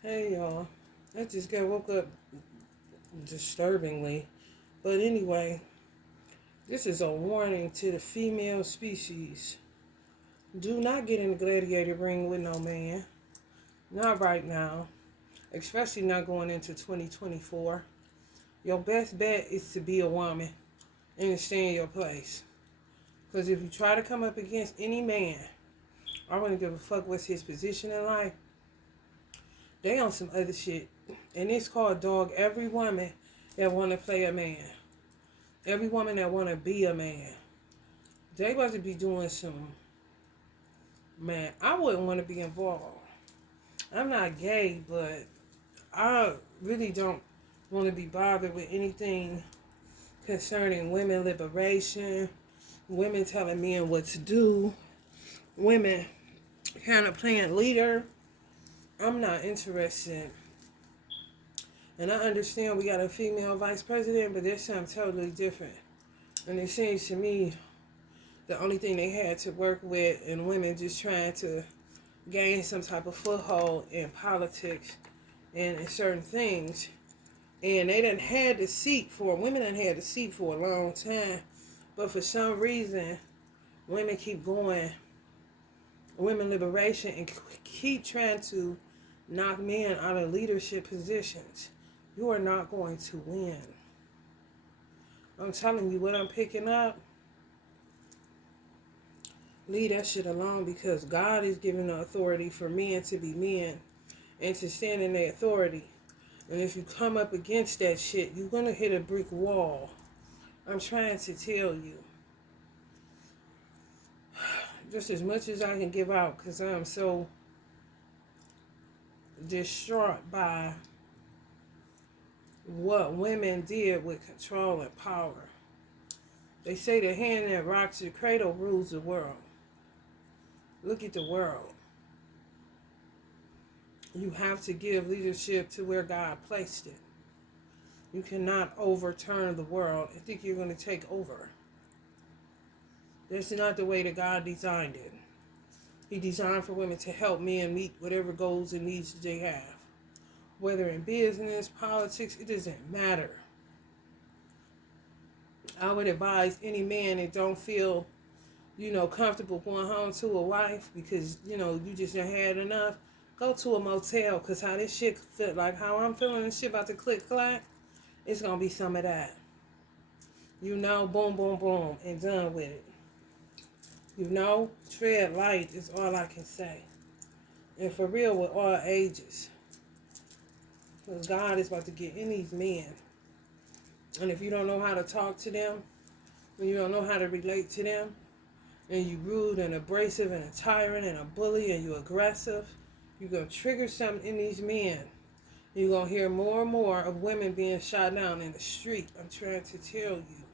Hey y'all, I just got woke up disturbingly. But anyway, this is a warning to the female species. Do not get in the gladiator ring with no man. Not right now. Especially not going into 2024. Your best bet is to be a woman and stay in your place. Because if you try to come up against any man, I wouldn't give a fuck what's his position in life. They on some other shit. And it's called dog every woman that want to play a man. Every woman that want to be a man. They about to be doing some, man, I wouldn't want to be involved. I'm not gay, but I really don't want to be bothered with anything concerning women liberation, women telling men what to do, women kind of playing leader. I'm not interested. And I understand we got a female vice president, but there's something totally different. And it seems to me the only thing they had to work with and women just trying to gain some type of foothold in politics and in certain things. And they done had the seat for, women done had the seat for a long time. But for some reason, women keep going, women liberation, and keep trying to knock men out of leadership positions. You are not going to win. I'm telling you what I'm picking up. Leave that shit alone, because God is giving the authority for men to be men and to stand in their authority. And if you come up against that shit, you're going to hit a brick wall. I'm trying to tell you. Just as much as I can give out, because I'm so distraught by what women did with control and power. They say the hand that rocks the cradle rules the world. Look at the world. You have to give leadership to where God placed it. You cannot overturn the world and think you're going to take over. That's not the way that God designed it. He designed for women to help men meet whatever goals and needs that they have. Whether in business, politics, it doesn't matter. I would advise any man that don't feel, comfortable going home to a wife because, you just done had enough. Go to a motel, because how this shit feel, like how I'm feeling this shit about to click clack, it's going to be some of that. Boom, boom, boom, and done with it. Tread light is all I can say. And for real, with all ages. Because God is about to get in these men. And if you don't know how to talk to them, when you don't know how to relate to them, and you rude and abrasive and a tyrant and a bully and you aggressive, you're going to trigger something in these men. You're going to hear more and more of women being shot down in the street. I'm trying to tell you.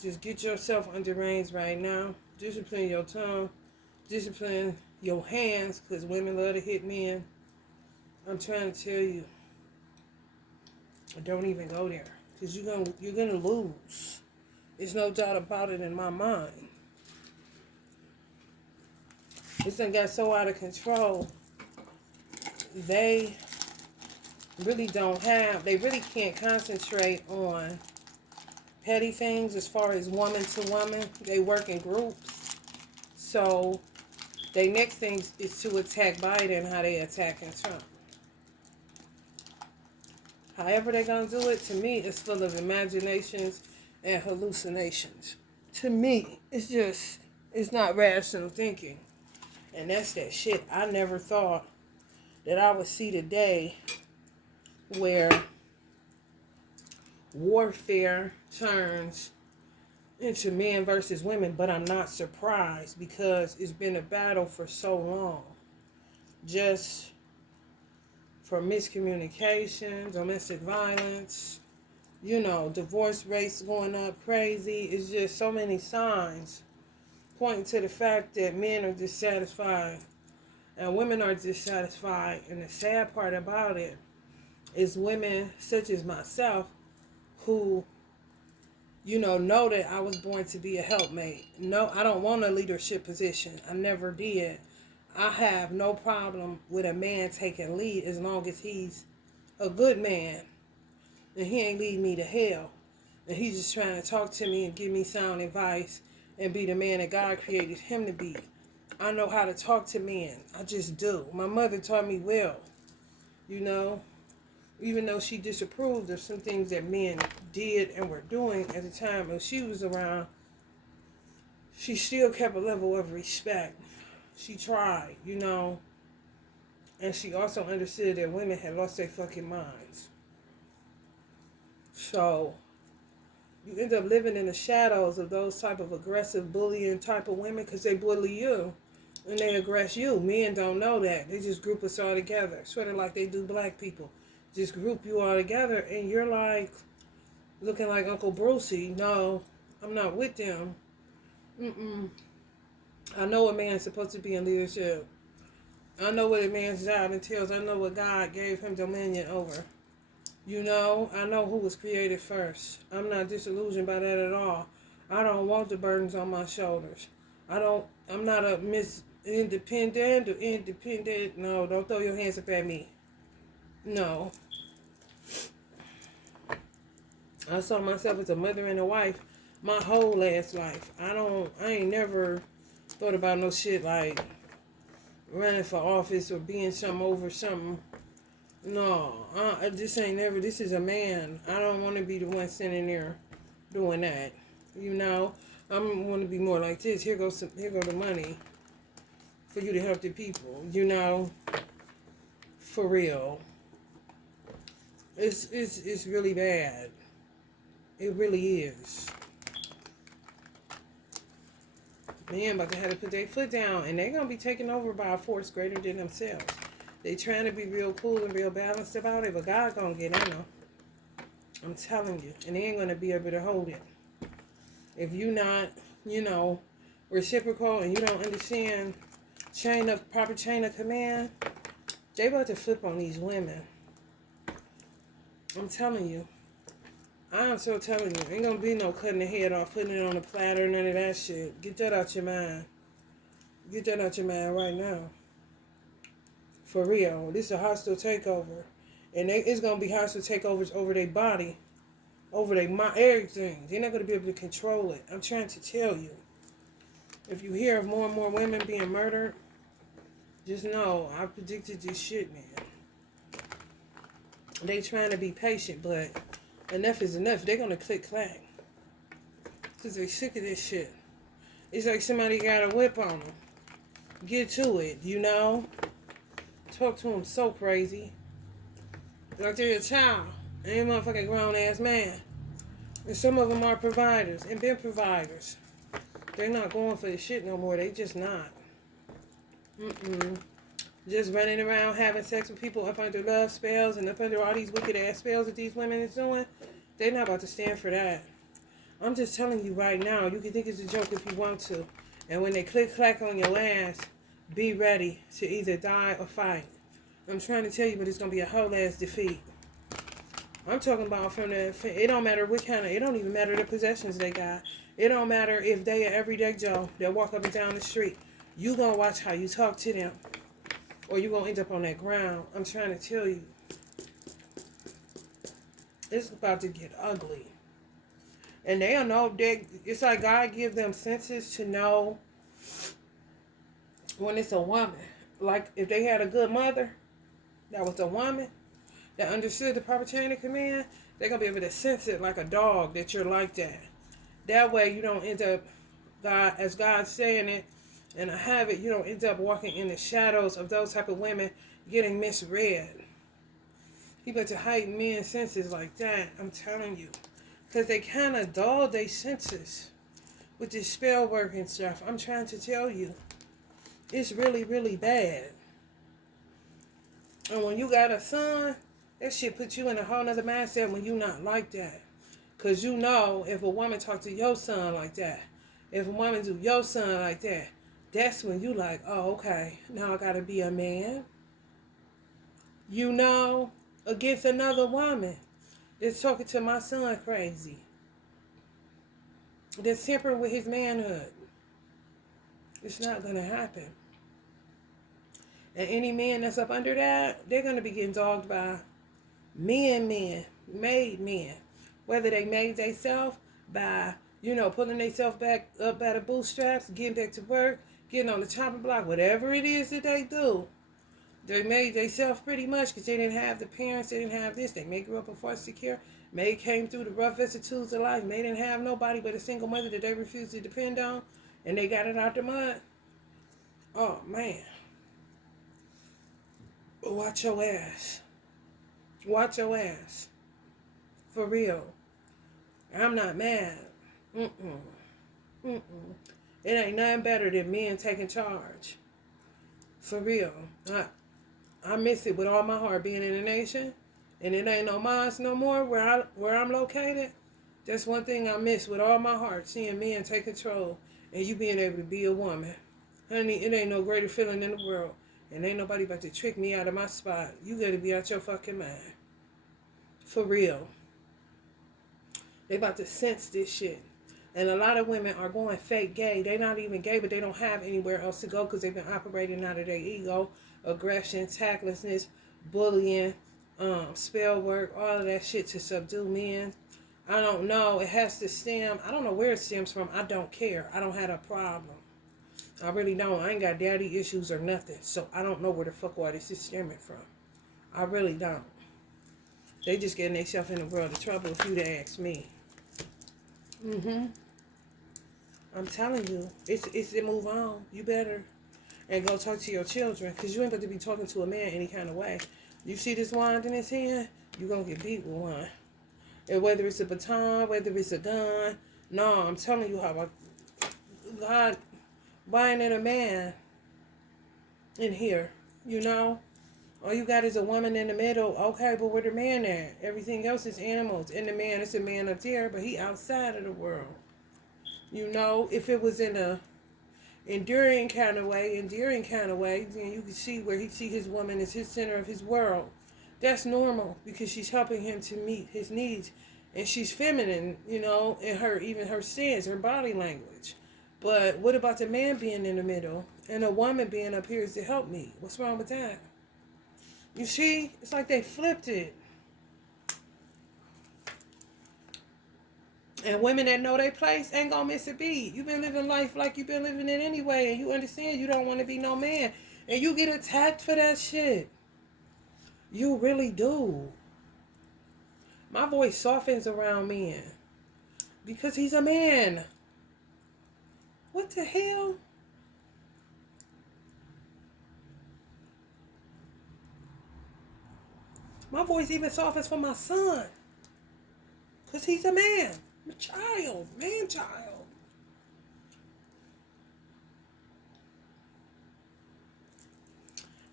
Just get yourself under reins right now. Discipline your tongue. Discipline your hands, because women love to hit men. I'm trying to tell you. Don't even go there, because you're gonna lose. There's no doubt about it in my mind. This thing got so out of control. They really can't concentrate on petty things as far as woman to woman. They work in groups. So their next thing is to attack Biden, how they attacking Trump. However they're going to do it, to me, it's full of imaginations and hallucinations. To me, it's not rational thinking. And that's that shit. I never thought that I would see the day where warfare turns into men versus women, but I'm not surprised, because it's been a battle for so long. Just for miscommunication, domestic violence, divorce rates going up crazy. It's just so many signs pointing to the fact that men are dissatisfied and women are dissatisfied. And the sad part about it is women such as myself who, know that I was born to be a helpmate. No, I don't want a leadership position. I never did. I have no problem with a man taking lead as long as he's a good man and he ain't lead me to hell. And he's just trying to talk to me and give me sound advice and be the man that God created him to be. I know how to talk to men. I just do. My mother taught me well, you know, even though she disapproved of some things that men did and were doing at the time when she was around, she still kept a level of respect. She tried, you know, and she also understood that women had lost their fucking minds. So you end up living in the shadows of those type of aggressive, bullying type of women because they bully you and they aggress you. Men don't know that. They just group us all together, sort of like they do black people. Just group you all together, and you're like looking like Uncle Brucey. No, I'm not with them. I know a man's supposed to be in leadership. I know what a man's job entails. I know what God gave him dominion over. You know, I know who was created first. I'm not disillusioned by that at all. I don't want the burdens on my shoulders. I'm not a Miss Independent or independent. No, don't throw your hands up at me. No. I saw myself as a mother and a wife my whole last life. I ain't never thought about no shit like running for office or being something over something. No, this ain't never. This is a man. I don't want to be the one sitting there doing that. You know, I want to be more like this. Here goes the money for you to help the people. You know, for real. It's really bad. It really is. Men about to have to put their foot down, and they're gonna be taken over by a force greater than themselves. They trying to be real cool and real balanced about it, but God gonna get in them. I'm telling you, and they ain't gonna be able to hold it. If you not, you know, reciprocal and you don't understand proper chain of command, they about to flip on these women. I'm telling you. I'm so telling you, ain't gonna be no cutting the head off, putting it on a platter, none of that shit. Get that out your mind. Get that out your mind right now. For real. This is a hostile takeover. And it's gonna be hostile takeovers over their body, over their mind, everything. They're not gonna be able to control it. I'm trying to tell you. If you hear of more and more women being murdered, just know I predicted this shit, man. They trying to be patient, but enough is enough. They're gonna click clack. Because they're sick of this shit. It's like somebody got a whip on them. Get to it, you know? Talk to them so crazy. Like they're a child. And they're a motherfucking grown ass man. And some of them are providers and been providers. They're not going for the shit no more. They just not. Just running around having sex with people up under love spells and up under all these wicked ass spells that these women is doing. They're not about to stand for that. I'm just telling you right now, you can think it's a joke if you want to. And when they click clack on your ass, be ready to either die or fight. I'm trying to tell you, but it's going to be a whole ass defeat. I'm talking about it don't matter what kind of, it don't even matter the possessions they got. It don't matter if they are everyday Joe that walk up and down the street. You going to watch how you talk to them. Or you going to end up on that ground. I'm trying to tell you. It's about to get ugly. And they don't know, it's like God give them senses to know when it's a woman. Like if they had a good mother that was a woman that understood the proper chain of command, they're going to be able to sense it like a dog that you're like that. That way you don't end up, as God's saying it, and I have it, you don't end up walking in the shadows of those type of women getting misread. He better heighten men's senses like that, I'm telling you. Because they kind of dull their senses with this spell work and stuff. I'm trying to tell you. It's really, really bad. And when you got a son, that shit puts you in a whole nother mindset when you not like that. Because you know if a woman talk to your son like that, if a woman do your son like that, that's when you like, oh, okay, now I got to be a man. You know, against another woman that's talking to my son crazy. That's tampering with his manhood. It's not going to happen. And any man that's up under that, they're going to be getting dogged by men, made men. Whether they made themselves by, pulling themselves back up by the bootstraps, getting back to work, getting on the chopping block, whatever it is that they do. They made themselves pretty much because they didn't have the parents, they didn't have this. They may grew up in foster care, may came through the rough vicissitudes of life, may didn't have nobody but a single mother that they refused to depend on, and they got it out the mud. Oh, man. Watch your ass. Watch your ass. For real. I'm not mad. It ain't nothing better than men taking charge. For real. I miss it with all my heart being in the nation. And it ain't no mines no more where I'm located. That's one thing I miss with all my heart, seeing men take control and you being able to be a woman. Honey, it ain't no greater feeling in the world. And ain't nobody about to trick me out of my spot. You gotta be out your fucking mind. For real. They about to sense this shit. And a lot of women are going fake gay. They not even gay, but they don't have anywhere else to go because they've been operating out of their ego, aggression, tactlessness, bullying, spell work, all of that shit to subdue men. I don't know. It has to stem. I don't know where it stems from. I don't care. I don't have a problem. I really don't. I ain't got daddy issues or nothing. So I don't know where the fuck all this is stemming from. I really don't. They just getting themselves in the world of trouble if you'd ask me. I'm telling you, it's to move on. You better. And go talk to your children. Because you ain't going to be talking to a man any kind of way. You see this wand in his hand? You're going to get beat with one. And whether it's a baton, whether it's a gun. No, I'm telling you how God buying in a man in here, all you got is a woman in the middle. Okay, but where the man at? Everything else is animals, and the man is a man up there, but he outside of the world. If it was in a endearing kind of way, then you can see where he see his woman as his center of his world. That's normal because she's helping him to meet his needs, and she's feminine, in her stance, her body language. But what about the man being in the middle and a woman being up here to help me? What's wrong with that? You see, it's like they flipped it. And women that know their place ain't gonna miss a beat. You've been living life like you've been living it anyway, and you understand you don't want to be no man. And you get attacked for that shit. You really do. My voice softens around men. Because he's a man. What the hell? My voice even softens for my son. Because he's a man. A child. Man-child.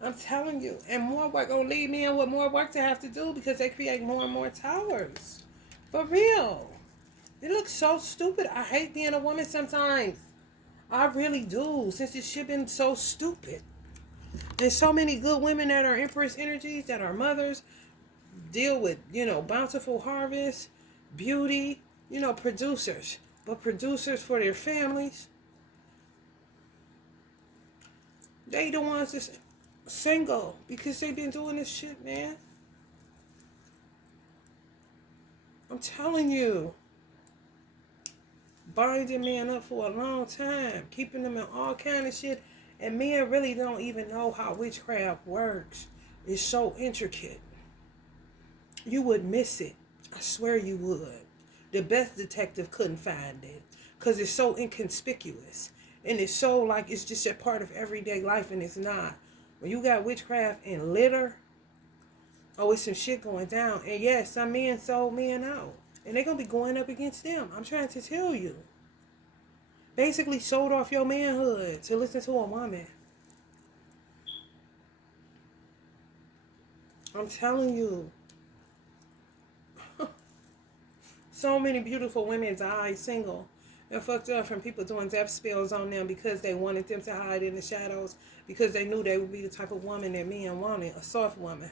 I'm telling you. And more work gonna leave me in with more work to have to do because they create more and more towers. For real. It looks so stupid. I hate being a woman sometimes. I really do. Since this shit been so stupid. There's so many good women that are Empress energies, that are mothers, deal with, bountiful harvest, beauty, producers. But producers for their families. They the ones that's single because they've been doing this shit, man. I'm telling you. Binding men up for a long time. Keeping them in all kind of shit. And men really don't even know how witchcraft works. It's so intricate. You would miss it. I swear you would. The best detective couldn't find it. Because it's so inconspicuous. And it's so like it's just a part of everyday life, and it's not. When you got witchcraft and litter, it's some shit going down. And yes, some men sold men out. And they're going to be going up against them. I'm trying to tell you. Basically sold off your manhood to listen to a woman. I'm telling you. So many beautiful women died single and fucked up from people doing death spells on them because they wanted them to hide in the shadows because they knew they would be the type of woman that men wanted, a soft woman.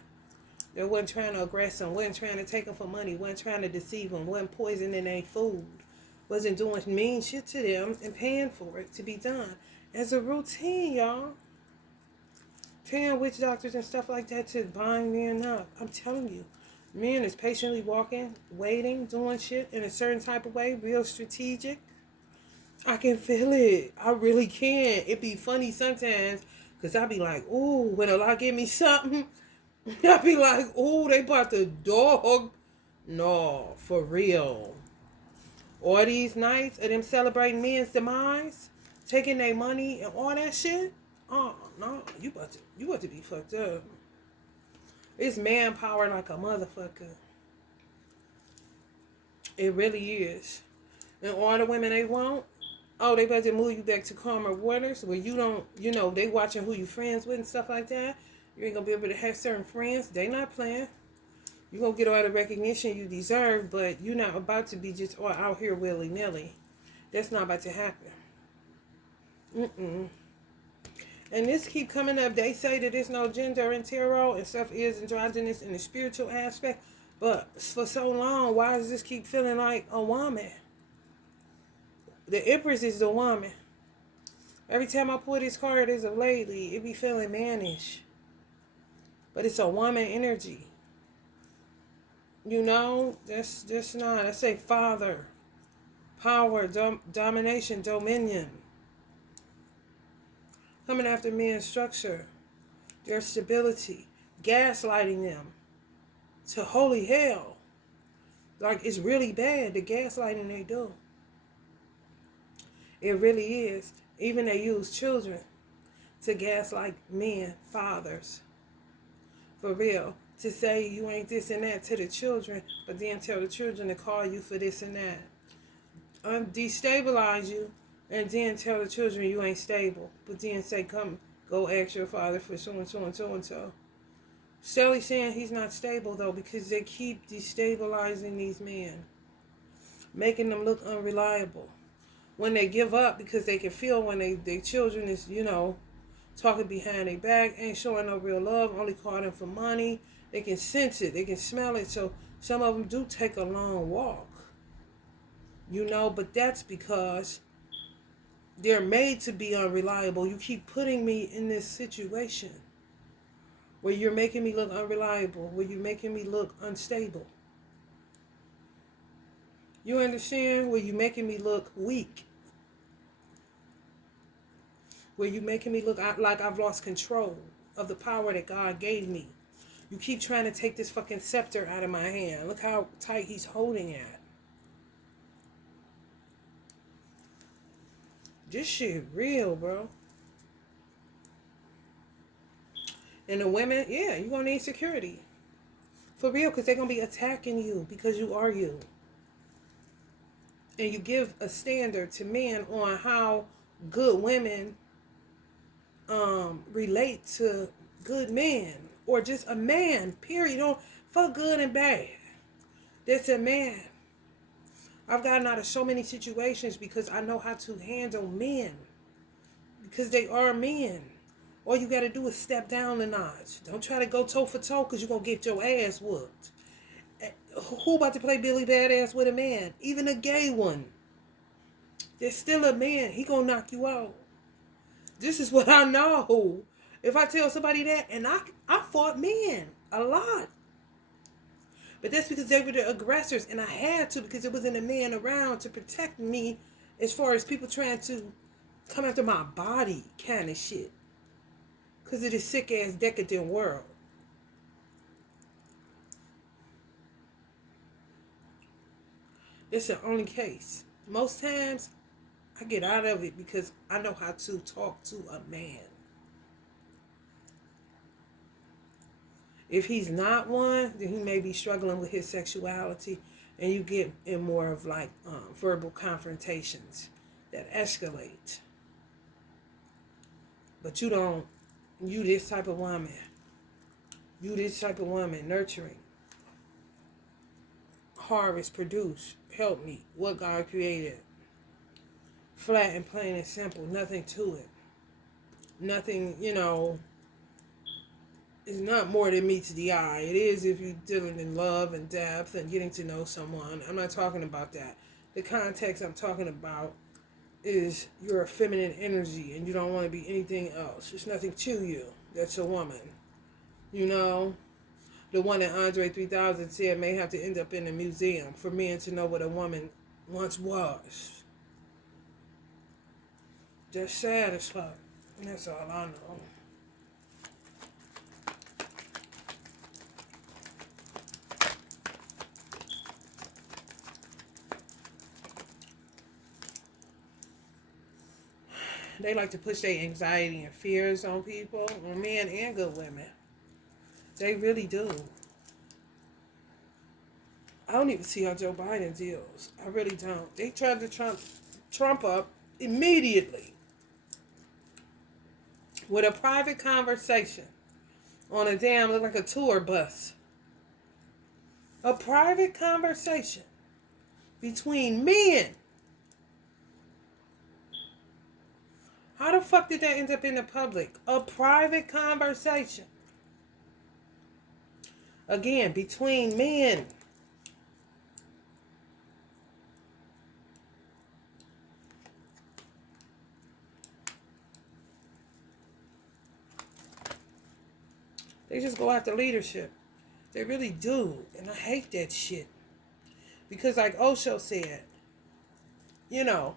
They wasn't trying to aggress them, wasn't trying to take them for money, wasn't trying to deceive them, wasn't poisoning their food, wasn't doing mean shit to them and paying for it to be done as a routine, y'all. paying witch doctors and stuff like that to bind men up. I'm telling you. Men is patiently walking, waiting, doing shit in a certain type of way, real strategic. I can feel it. I really can. It be funny sometimes because I be like, ooh, when a lot give me something, I be like, ooh, they bought the dog. No, for real. All these nights of them celebrating men's demise, taking their money and all that shit. Oh no, you about to be fucked up. It's manpower like a motherfucker. It really is. And all the women they want, oh, they about to move you back to calmer waters where you don't, they watching who you friends with and stuff like that. You ain't gonna be able to have certain friends. They not playing. You gonna get all the recognition you deserve, but you're not about to be just all out here willy nilly. That's not about to happen. Mm-mm. And this keep coming up. They say that there's no gender in tarot and stuff is androgynous in the spiritual aspect. But for so long, why does this keep feeling like a woman? The Empress is the woman. Every time I pull this card as of lately, it be feeling mannish. But it's a woman energy. That's just not. I say father, power, domination, dominion. Coming after men's structure, their stability, gaslighting them to holy hell. Like, it's really bad, the gaslighting they do. It really is. Even they use children to gaslight men, fathers. For real. To say you ain't this and that to the children, but then tell the children to call you for this and that. Destabilize you, and then tell the children you ain't stable. But then say, come, go ask your father for so and so and so and so. Shelly's saying he's not stable, though, because they keep destabilizing these men. Making them look unreliable. When they give up, because they can feel when their children is, talking behind their back, ain't showing no real love, only calling for money. They can sense it. They can smell it. So some of them do take a long walk. But that's because they're made to be unreliable. You keep putting me in this situation where you're making me look unreliable, where you're making me look unstable. You understand? Where you're making me look weak. Where you're making me look like I've lost control of the power that God gave me. You keep trying to take this fucking scepter out of my hand. Look how tight he's holding it. This shit real, bro. And the women, yeah, you're going to need security. For real, because they're going to be attacking you because you are you. And you give a standard to men on how good women relate to good men. Or just a man, period. Don't fuck good and bad. That's a man. I've gotten out of so many situations because I know how to handle men. Because they are men. All you got to do is step down a notch. Don't try to go toe for toe because you're going to get your ass whooped. Who about to play Billy Badass with a man? Even a gay one. There's still a man. He going to knock you out. This is what I know. If I tell somebody that, and I fought men a lot. But that's because they were the aggressors, and I had to because there wasn't a man around to protect me as far as people trying to come after my body kind of shit. Because of this sick-ass, decadent world. It's the only case. Most times, I get out of it because I know how to talk to a man. If he's not one, then he may be struggling with his sexuality, and you get in more of like verbal confrontations that escalate. But you this type of woman. You this type of woman, nurturing. Harvest, produce, help me. What God created. Flat and plain and simple. Nothing to it. Nothing, it's not more than meets the eye. It is if you're dealing in love and depth and getting to know someone. I'm not talking about that. The context I'm talking about is your feminine energy and you don't want to be anything else. There's nothing to you. that's a woman. You know, the one that Andre 3000 said may have to end up in a museum for men to know what a woman once was. Just sad as fuck. And that's all I know. They like to push their anxiety and fears on people, on men and good women. They really do. I don't even see how Joe Biden deals. I really don't. They tried to Trump up immediately with a private conversation on a damn, look like a tour bus. A private conversation between men. How the fuck did that end up in the public? A private conversation. Again, between men. They just go after leadership. They really do. And I hate that shit. Because like Osho said, you know,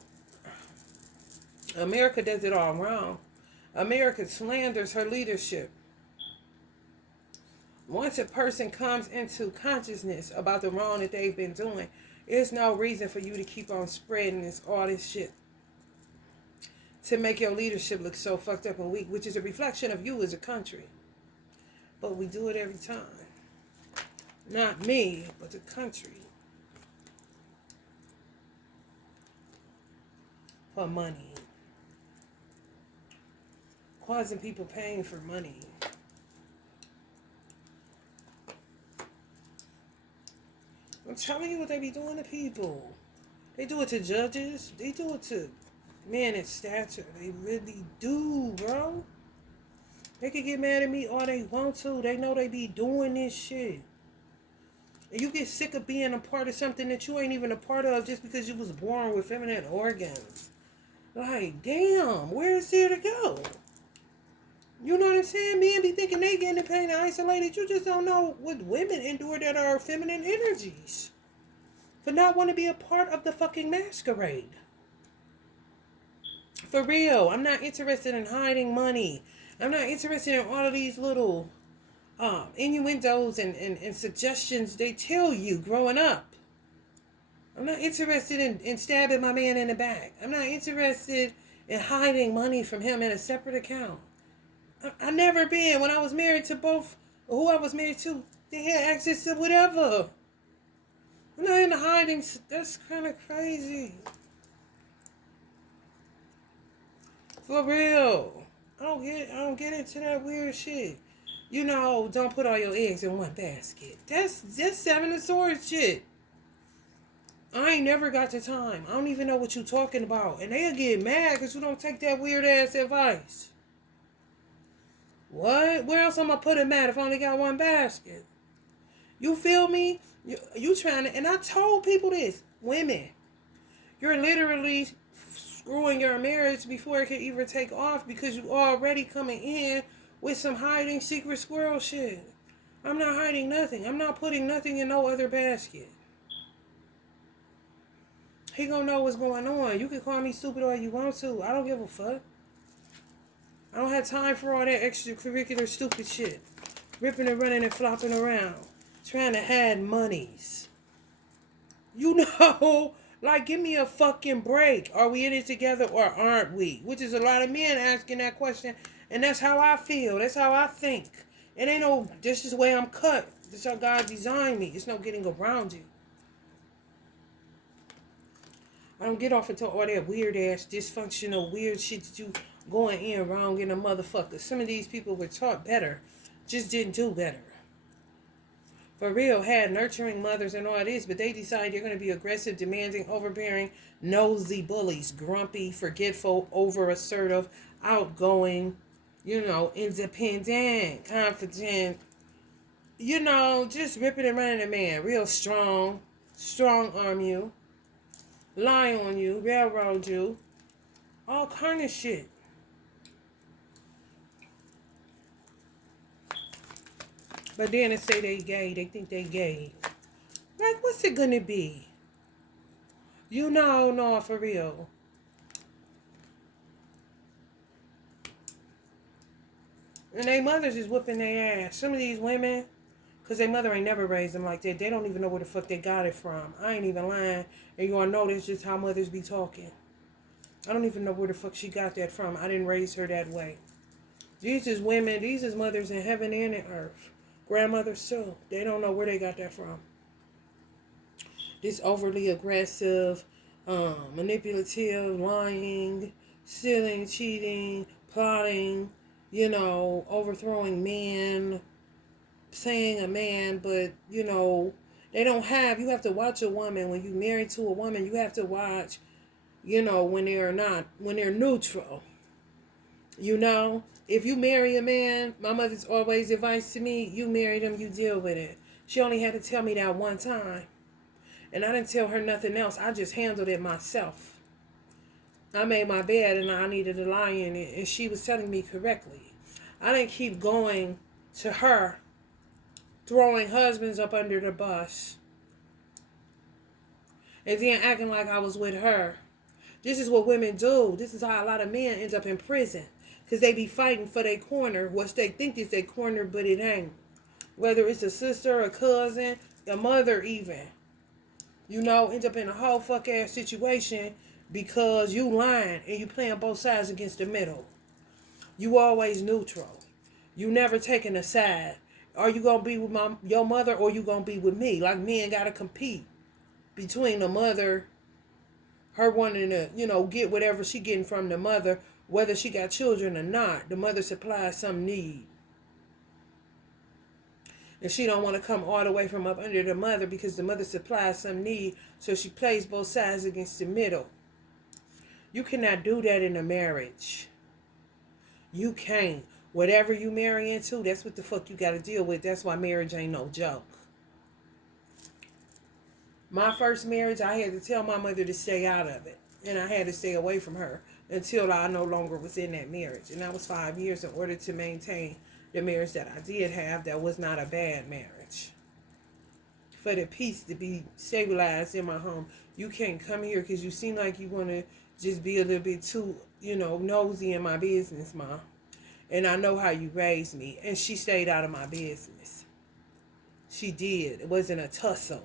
America does it all wrong. America slanders her leadership. Once a person comes into consciousness about the wrong that they've been doing, there's no reason for you to keep on spreading all this shit to make your leadership look so fucked up and weak, which is a reflection of you as a country. But we do it every time. Not me, but the country. For money. Causing people paying for money. I'm telling you what they be doing to people. They do it to judges. They do it to men in stature. They really do, bro. They can get mad at me all they want to. They know they be doing this shit. And you get sick of being a part of something that you ain't even a part of just because you was born with feminine organs. Like, damn, where is there to go? You know what I'm saying? Men be thinking they getting the pain and isolated. You just don't know what women endure that are feminine energies. For not want to be a part of the fucking masquerade. For real, I'm not interested in hiding money. I'm not interested in all of these little innuendos and suggestions they tell you growing up. I'm not interested in stabbing my man in the back. I'm not interested in hiding money from him in a separate account. I never been. When I was married to both, who I was married to, they had access to whatever. I'm not into hiding. That's kind of crazy. For real. I don't get into that weird shit. You know, don't put all your eggs in one basket. That's just Seven of Swords shit. I ain't never got the time. I don't even know what you talking about. And they'll get mad because you don't take that weird ass advice. What? Where else am I put it mad if I only got one basket? You feel me? You trying to, and I told people this. Women, you're literally screwing your marriage before it can even take off because you already coming in with some hiding secret squirrel shit. I'm not hiding nothing. I'm not putting nothing in no other basket. He gonna know what's going on. You can call me stupid all you want to. I don't give a fuck. I don't have time for all that extracurricular stupid shit. Ripping and running and flopping around. Trying to hide monies. You know, like, give me a fucking break. Are we in it together or aren't we? Which is a lot of men asking that question. And that's how I feel. That's how I think. It ain't no, this is the way I'm cut. This is how God designed me. There's no getting around you. I don't get off into all that weird ass, dysfunctional, weird shit that you going in wrong in a motherfucker. Some of these people were taught better, just didn't do better. For real, had nurturing mothers and all this, but they decide they're going to be aggressive, demanding, overbearing, nosy bullies, grumpy, forgetful, over-assertive, outgoing, independent, confident, just ripping and running a man, real strong arm you, lie on you, railroad you, all kind of shit. But then they say they gay. They think they gay. Like, what's it gonna be? You know, no, for real. And they mothers is whooping their ass. Some of these women, because their mother ain't never raised them like that, they don't even know where the fuck they got it from. I ain't even lying. And you gonna know that's just how mothers be talking. I don't even know where the fuck she got that from. I didn't raise her that way. These is women, these is mothers in heaven and in earth. Grandmothers too. They don't know where they got that from. This overly aggressive, manipulative, lying, stealing, cheating, plotting, overthrowing men, saying a man, but, they don't have, you have to watch a woman. When you married to a woman, you have to watch, when they're neutral. If you marry a man, my mother's always advice to me, you married him, you deal with it. She only had to tell me that one time. And I didn't tell her nothing else. I just handled it myself. I made my bed and I needed to lie in it. And she was telling me correctly. I didn't keep going to her, throwing husbands up under the bus. And then acting like I was with her. This is what women do. This is how a lot of men end up in prison. Because they be fighting for their corner. What they think is their corner, but it ain't. Whether it's a sister, a cousin, a mother even. End up in a whole fuck ass situation because you lying and you playing both sides against the middle. You always neutral. You never taking a side. Are you going to be with your mother or you going to be with me? Like men got to compete between the mother, her wanting to, get whatever she getting from the mother, whether she got children or not. The mother supplies some need. And she don't want to come all the way from up under the mother because the mother supplies some need. So she plays both sides against the middle. You cannot do that in a marriage. You can't. Whatever you marry into, that's what the fuck you got to deal with. That's why marriage ain't no joke. My first marriage, I had to tell my mother to stay out of it. And I had to stay away from her until I no longer was in that marriage. And that was 5 years in order to maintain the marriage that I did have. That was not a bad marriage. For the peace to be stabilized in my home, you can't come here because you seem like you want to just be a little bit too, nosy in my business, Ma. And I know how you raised me. And she stayed out of my business. She did. It wasn't a tussle.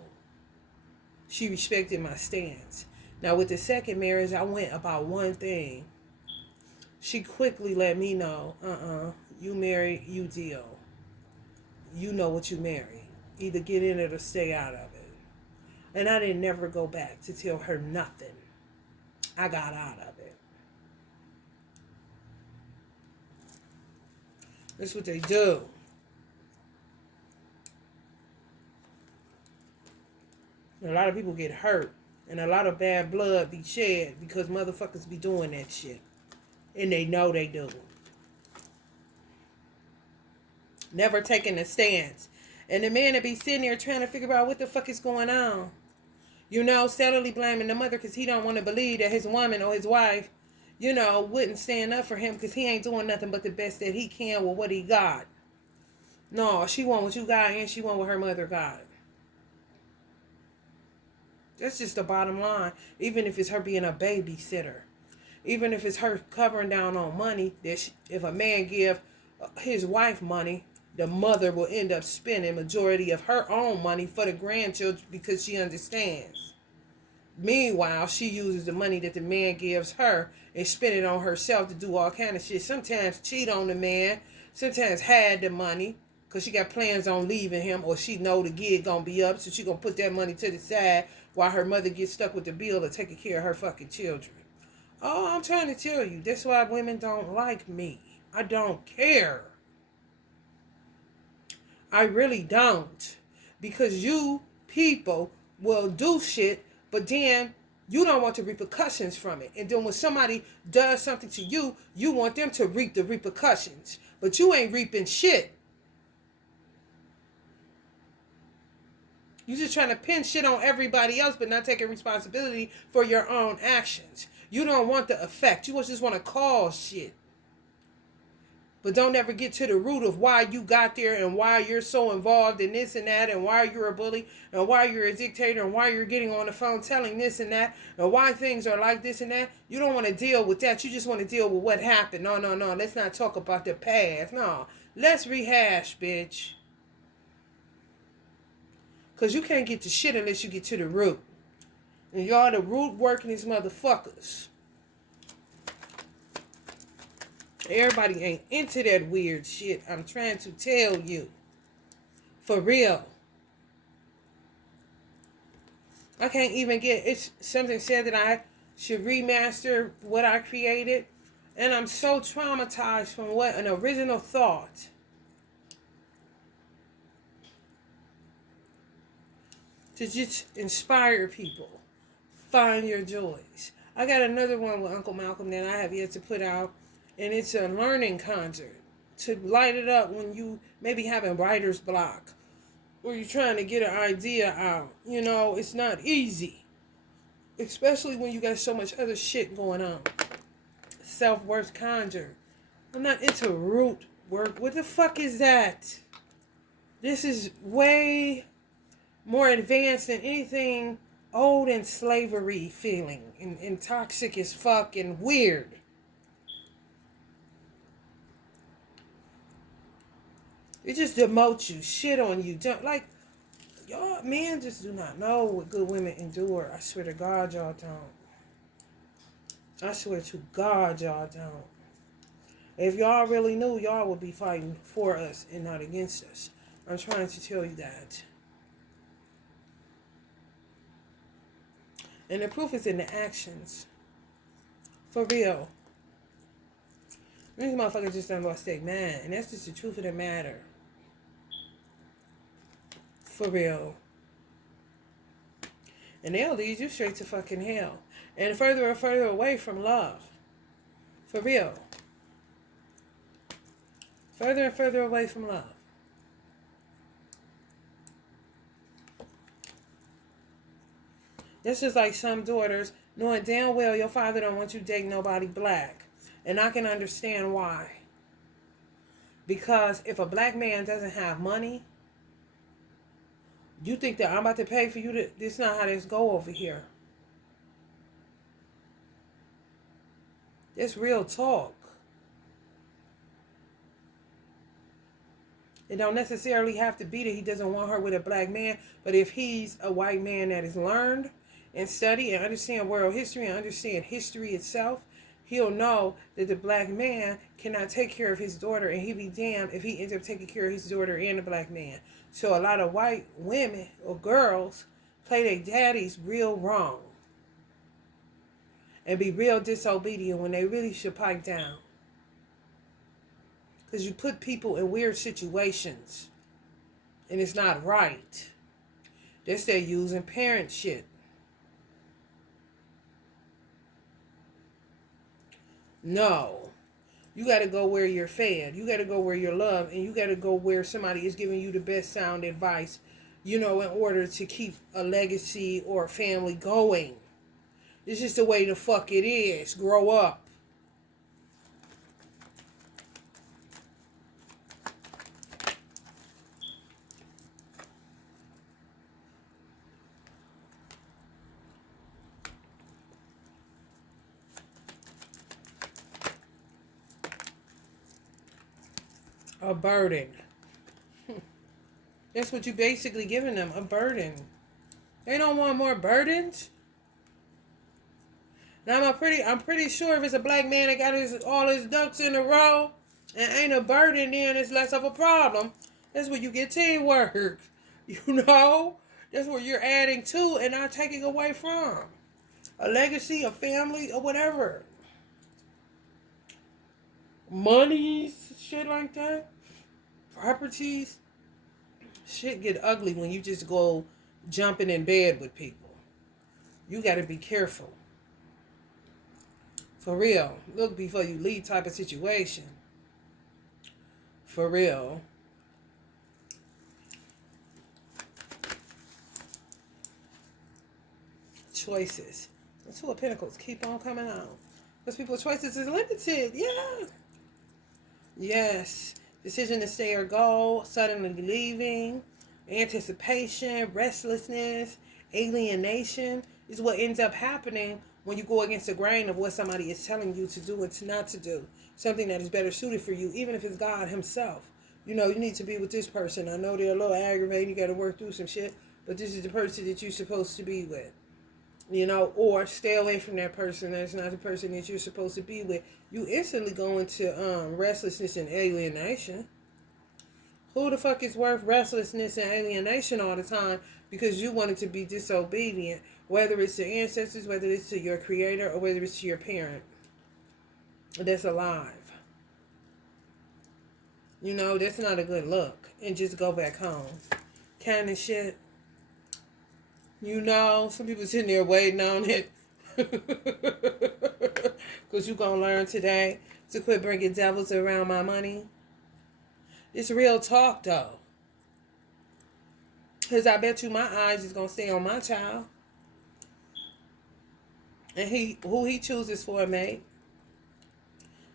She respected my stance. Now, with the second marriage, I went about one thing. She quickly let me know, you married, you deal. You know what you married. Either get in it or stay out of it. And I didn't never go back to tell her nothing. I got out of it. That's what they do. A lot of people get hurt. And a lot of bad blood be shed because motherfuckers be doing that shit. And they know they do. Never taking a stance. And the man that be sitting there trying to figure out what the fuck is going on. Steadily blaming the mother because he don't want to believe that his woman or his wife, wouldn't stand up for him because he ain't doing nothing but the best that he can with what he got. No, she want what you got and she want what her mother got. That's just the bottom line. Even if it's her being a babysitter. Even if it's her covering down on money. If a man give his wife money, the mother will end up spending majority of her own money for the grandchildren because she understands. Meanwhile, she uses the money that the man gives her and spend it on herself to do all kind of shit. Sometimes cheat on the man. Sometimes hide the money because she got plans on leaving him or she know the gig gonna be up. So she gonna put that money to the side while her mother gets stuck with the bill of taking care of her fucking children. Oh, I'm trying to tell you. That's why women don't like me. I don't care. I really don't. Because you people will do shit, but then you don't want the repercussions from it. And then when somebody does something to you, you want them to reap the repercussions. But you ain't reaping shit. You're just trying to pin shit on everybody else, but not taking responsibility for your own actions. You don't want the effect. You just want to cause shit. but don't ever get to the root of why you got there and why you're so involved in this and that and why you're a bully and why you're a dictator and why you're getting on the phone telling this and that and why things are like this and that. You don't want to deal with that. You just want to deal with what happened. No. Let's not talk about the past. No. Let's rehash, bitch. Because you can't get to shit unless you get to the root. And y'all the root working these motherfuckers. Everybody ain't into that weird shit. I'm trying to tell you. For real. I can't even get... It's something said that I should remaster what I created. And I'm so traumatized from what an original thought. To just inspire people. Find your joys. I got another one with Uncle Malcolm that I have yet to put out. And it's a learning concert to light it up when you maybe having writer's block or you're trying to get an idea out. You know, it's not easy, especially when you got so much other shit going on. Self-worth conjure. I'm not into root work. What the fuck is that? This is way more advanced than anything old and slavery feeling and toxic as fuck and weird. It just demotes you, shit on you. Like, y'all, men just do not know what good women endure. I swear to God, y'all don't. I swear to God, y'all don't. If y'all really knew, y'all would be fighting for us and not against us. I'm trying to tell you that. And the proof is in the actions. For real. These motherfuckers just done lost their mind. And that's just the truth of the matter. For real. And they'll lead you straight to fucking hell. And further away from love. For real. Further and further away from love. It's just like some daughters knowing damn well your father don't want you to date nobody black. And I can understand why. Because if a black man doesn't have money, you think that I'm about to pay for you to... This is not how this go over here. It's real talk. It don't necessarily have to be that he doesn't want her with a black man. But if he's a white man that has learned and studied and understand world history and understand history itself, he'll know that the black man cannot take care of his daughter, and he'd be damned if he ends up taking care of his daughter and the black man. So a lot of white women or girls play their daddies real wrong and be real disobedient when they really should pipe down. Because you put people in weird situations and it's not right. That's their using parent shit. No. You got to go where you're fed. You got to go where you're loved. And you got to go where somebody is giving you the best sound advice, you know, in order to keep a legacy or a family going. It's just the way the fuck it is. Grow up. A burden. That's what you basically giving them, a burden. They don't want more burdens. Now I'm pretty sure if it's a black man that got all his ducks in a row and ain't a burden, then it's less of a problem. That's where you get teamwork. You know? That's where you're adding to and not taking away from. A legacy, a family, or whatever. Monies, shit like that. Properties. Shit get ugly when you just go jumping in bed with people. You got to be careful. For real. Look before you leave type of situation. For real. Choices. The Two of Pentacles keep on coming out. Because people's choices is limited. Yeah. Yes. Decision to stay or go, suddenly leaving, anticipation, restlessness, alienation is what ends up happening when you go against the grain of what somebody is telling you to do and to not to do. Something that is better suited for you, even if it's God Himself. You know, you need to be with this person. I know they're a little aggravating, you got to work through some shit, but this is the person that you're supposed to be with. You know, or stay away from that person. That's not the person that you're supposed to be with. You instantly go into restlessness and alienation. Who the fuck is worth restlessness and alienation all the time because you wanted to be disobedient, whether it's to ancestors, whether it's to your creator, or whether it's to your parent that's alive? You know, that's not a good look. And just go back home. Kind of shit. You know, some people sitting there waiting on it. Because you're going to learn today to quit bringing devils around my money. It's real talk, though. Because I bet you my eyes is going to stay on my child. And who he chooses for a mate.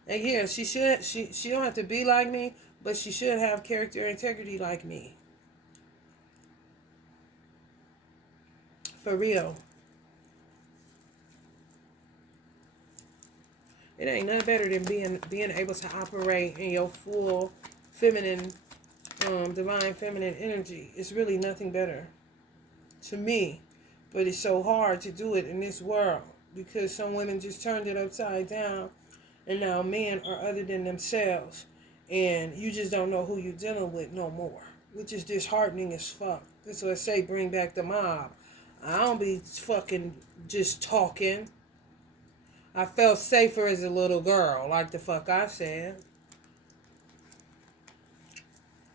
And yeah, she don't have to be like me, but she should have character and integrity like me. For real. It ain't nothing better than being able to operate in your full feminine, divine feminine energy. It's really nothing better to me. But it's so hard to do it in this world because some women just turned it upside down and now men are other than themselves and you just don't know who you're dealing with no more, which is disheartening as fuck. That's what I say, bring back the mob. I don't be fucking just talking. I felt safer as a little girl, like the fuck I said.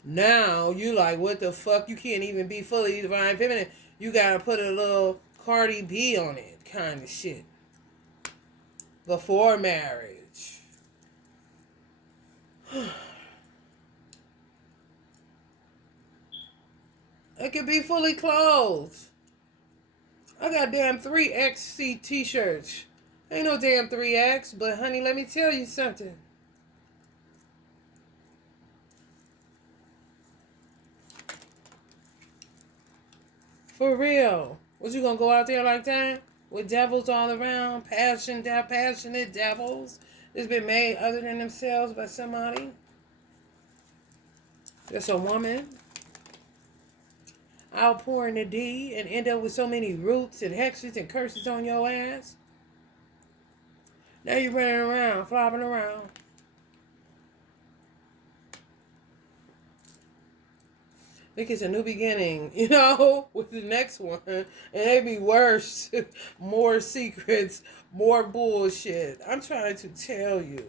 Now, you like, what the fuck? You can't even be fully divine feminine. You gotta put a little Cardi B on it, kind of shit. Before marriage. It could be fully clothed. I got damn 3XC t-shirts. Ain't no damn 3X, but honey, let me tell you something. For real. What, you gonna go out there like that? With devils all around? Passionate devils that's been made other than themselves by somebody? That's a woman. Outpouring the D and end up with so many roots and hexes and curses on your ass. Now you're running around, flopping around. I think it's a new beginning, you know, with the next one. And it'd be worse. More secrets, more bullshit. I'm trying to tell you.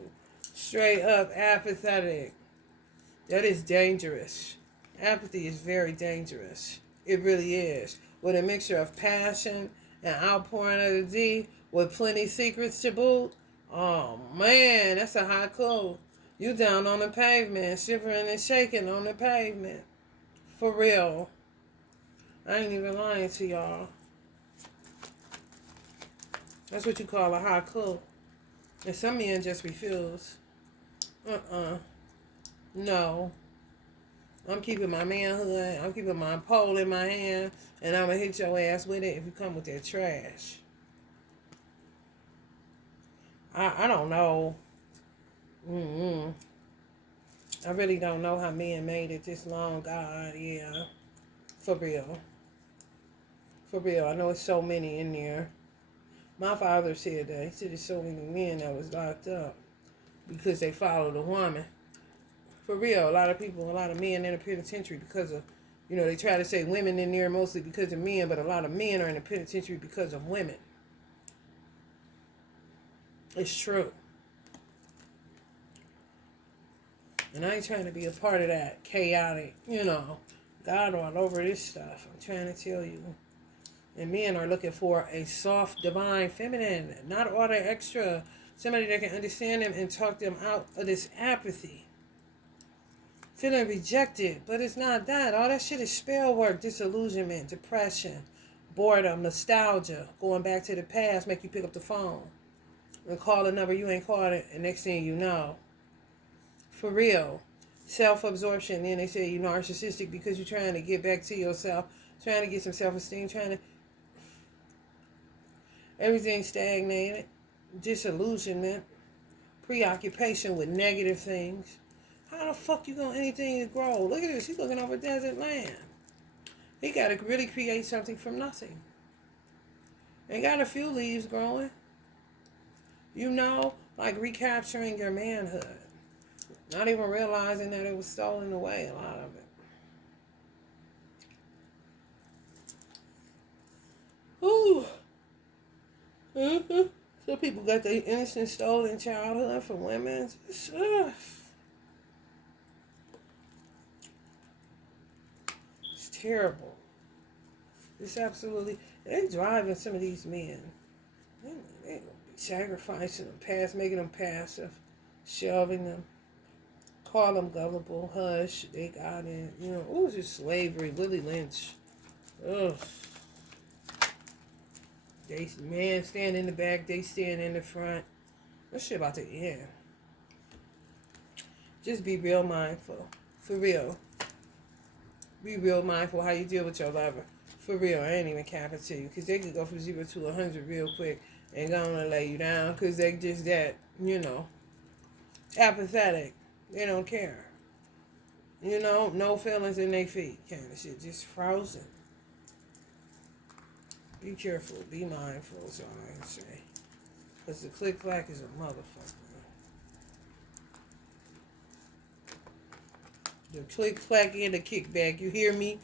Straight up apathetic. That is dangerous. Apathy is very dangerous. It really is. With a mixture of passion and outpouring of the D with plenty secrets to boot. Oh man, that's a hot cold. You down on the pavement, shivering and shaking on the pavement. For real. I ain't even lying to y'all. That's what you call a hot cold. And some men just refuse. No. I'm keeping my manhood. I'm keeping my pole in my hand. And I'm going to hit your ass with it if you come with that trash. I don't know. I really don't know how men made it this long. God, yeah. For real. For real. I know it's so many in there. My father said that. He said there's so many men that was locked up because they followed a woman. For real. A lot of men in the penitentiary because of, you know, they try to say women in there mostly because of men, but a lot of men are in the penitentiary because of women. It's true. And I ain't trying to be a part of that chaotic, you know, God all over this stuff. I'm trying to tell you. And men are looking for a soft, divine, feminine, not all that extra. Somebody that can understand them and talk them out of this apathy. Feeling rejected, but it's not that. All that shit is spell work, disillusionment, depression, boredom, nostalgia, going back to the past, make you pick up the phone and call a number you ain't called it, and next thing you know, For real. Self-absorption. Then they say you're narcissistic because you're trying to get back to yourself, trying to get some self-esteem, trying to... Everything stagnated. Disillusionment. Preoccupation with negative things. How the fuck you gonna anything to grow? Look at this. He's looking over desert land. He got to really create something from nothing. Ain't got a few leaves growing. You know, like recapturing your manhood. Not even realizing that it was stolen away, a lot of it. Ooh. Mm-hmm. Some people got their innocent stolen childhood from women. It's terrible. It's absolutely... They driving some of these men. They be sacrificing them, making them passive, shelving them, call them gullible, hush, they got in. You know, it was just slavery, Willie Lynch. Ugh. They man stand in the back, they stand in the front. That shit about to end. Just be real mindful. For real. Be real mindful how you deal with your lover. For real, I ain't even capping to you. Because they could go from 0 to 100 real quick and gonna lay you down. Because they just that, you know, apathetic. They don't care. You know, no feelings in their feet kind of shit. Just frozen. Be careful. Be mindful is all I can say. Because the click-clack is a motherfucker. The click-clack and the kickback. You hear me?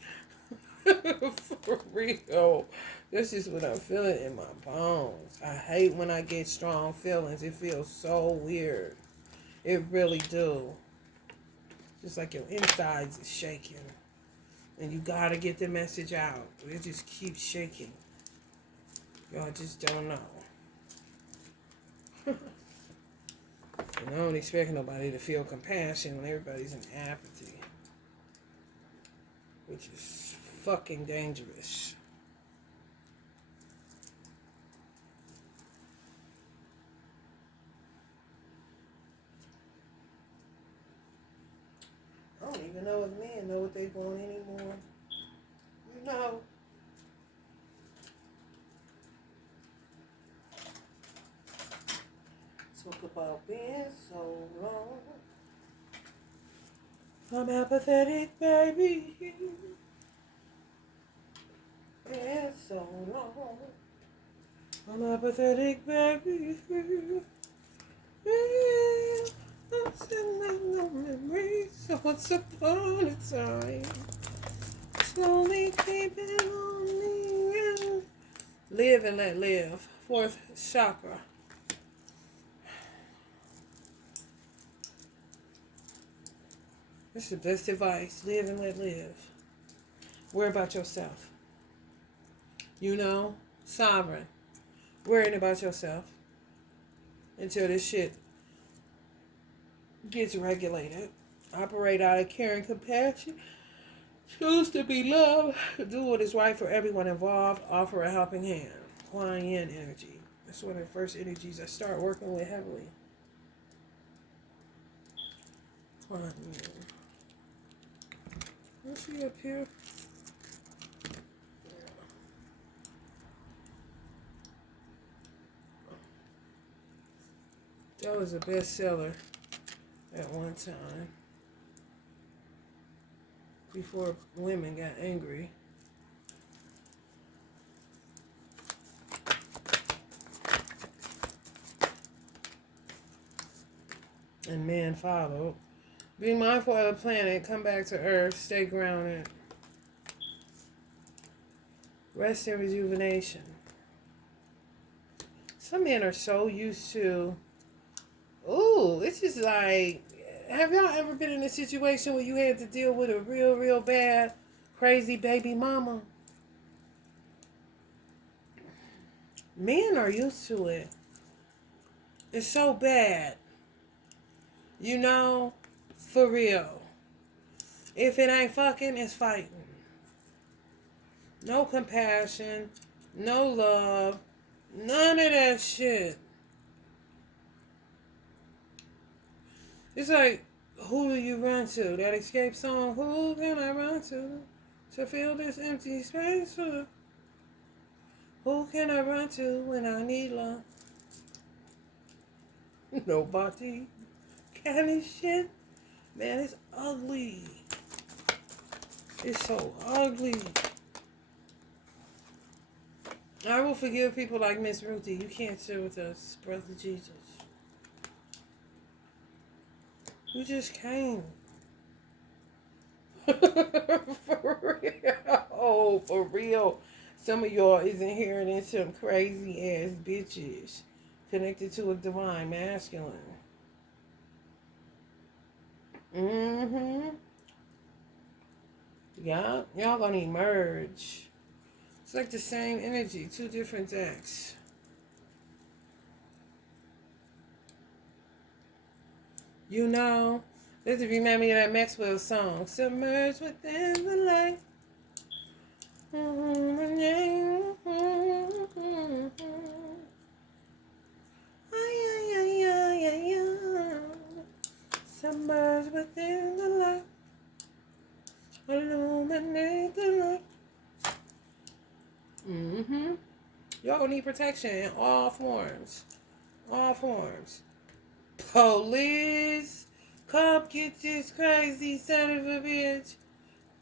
For real. This is what I'm feeling in my bones. I hate when I get strong feelings. It feels so weird. It really do. Just like your insides is shaking. And you gotta get the message out. It just keeps shaking. Y'all just don't know. And I don't expect nobody to feel compassion when everybody's in apathy. Which is fucking dangerous. I don't even know if men know what they want anymore. You know. Talk about being so long. I'm apathetic, baby. Been so long. I'm apathetic, baby. I'm sitting no memories. So once upon a time, slowly creeping on me. Live and let live. Fourth chakra. That's the best advice. Live and let live. Worry about yourself. You know, sovereign. Worrying about yourself until this shit gets regulated. Operate out of care and compassion. Choose to be loved. Do what is right for everyone involved. Offer a helping hand. Kuan Yin energy. That's one of the first energies I start working with heavily. Kuan Yin. Is she up here? That was a bestseller at one time. Before women got angry. And man followed. Be mindful of the planet. Come back to Earth. Stay grounded. Rest and rejuvenation. Some men are so used to... Ooh, it's just like... Have y'all ever been in a situation where you had to deal with a real, real bad, crazy baby mama? Men are used to it. It's so bad. You know, for real. If it ain't fucking, it's fighting. No compassion, no love, none of that shit. It's like, Who do you run to? That Escape song, who can I run to fill this empty space? Who can I run to when I need love? Nobody. Kind of shit. Man, it's ugly. It's so ugly. I will forgive people like Miss Ruthie. You can't sit with us, Brother Jesus. You just came. For real. Oh, for real. Some of y'all is inheriting some crazy ass bitches connected to a divine masculine. Mm-hmm. Yeah, y'all gonna emerge. It's like the same energy, two different decks. You know, this remind me of that Maxwell song, Submerged Within the Light. Submerged within the light. Illuminate the light. Mm-hmm. Y'all need protection in all forms. All forms. Police, come get this crazy son of a bitch.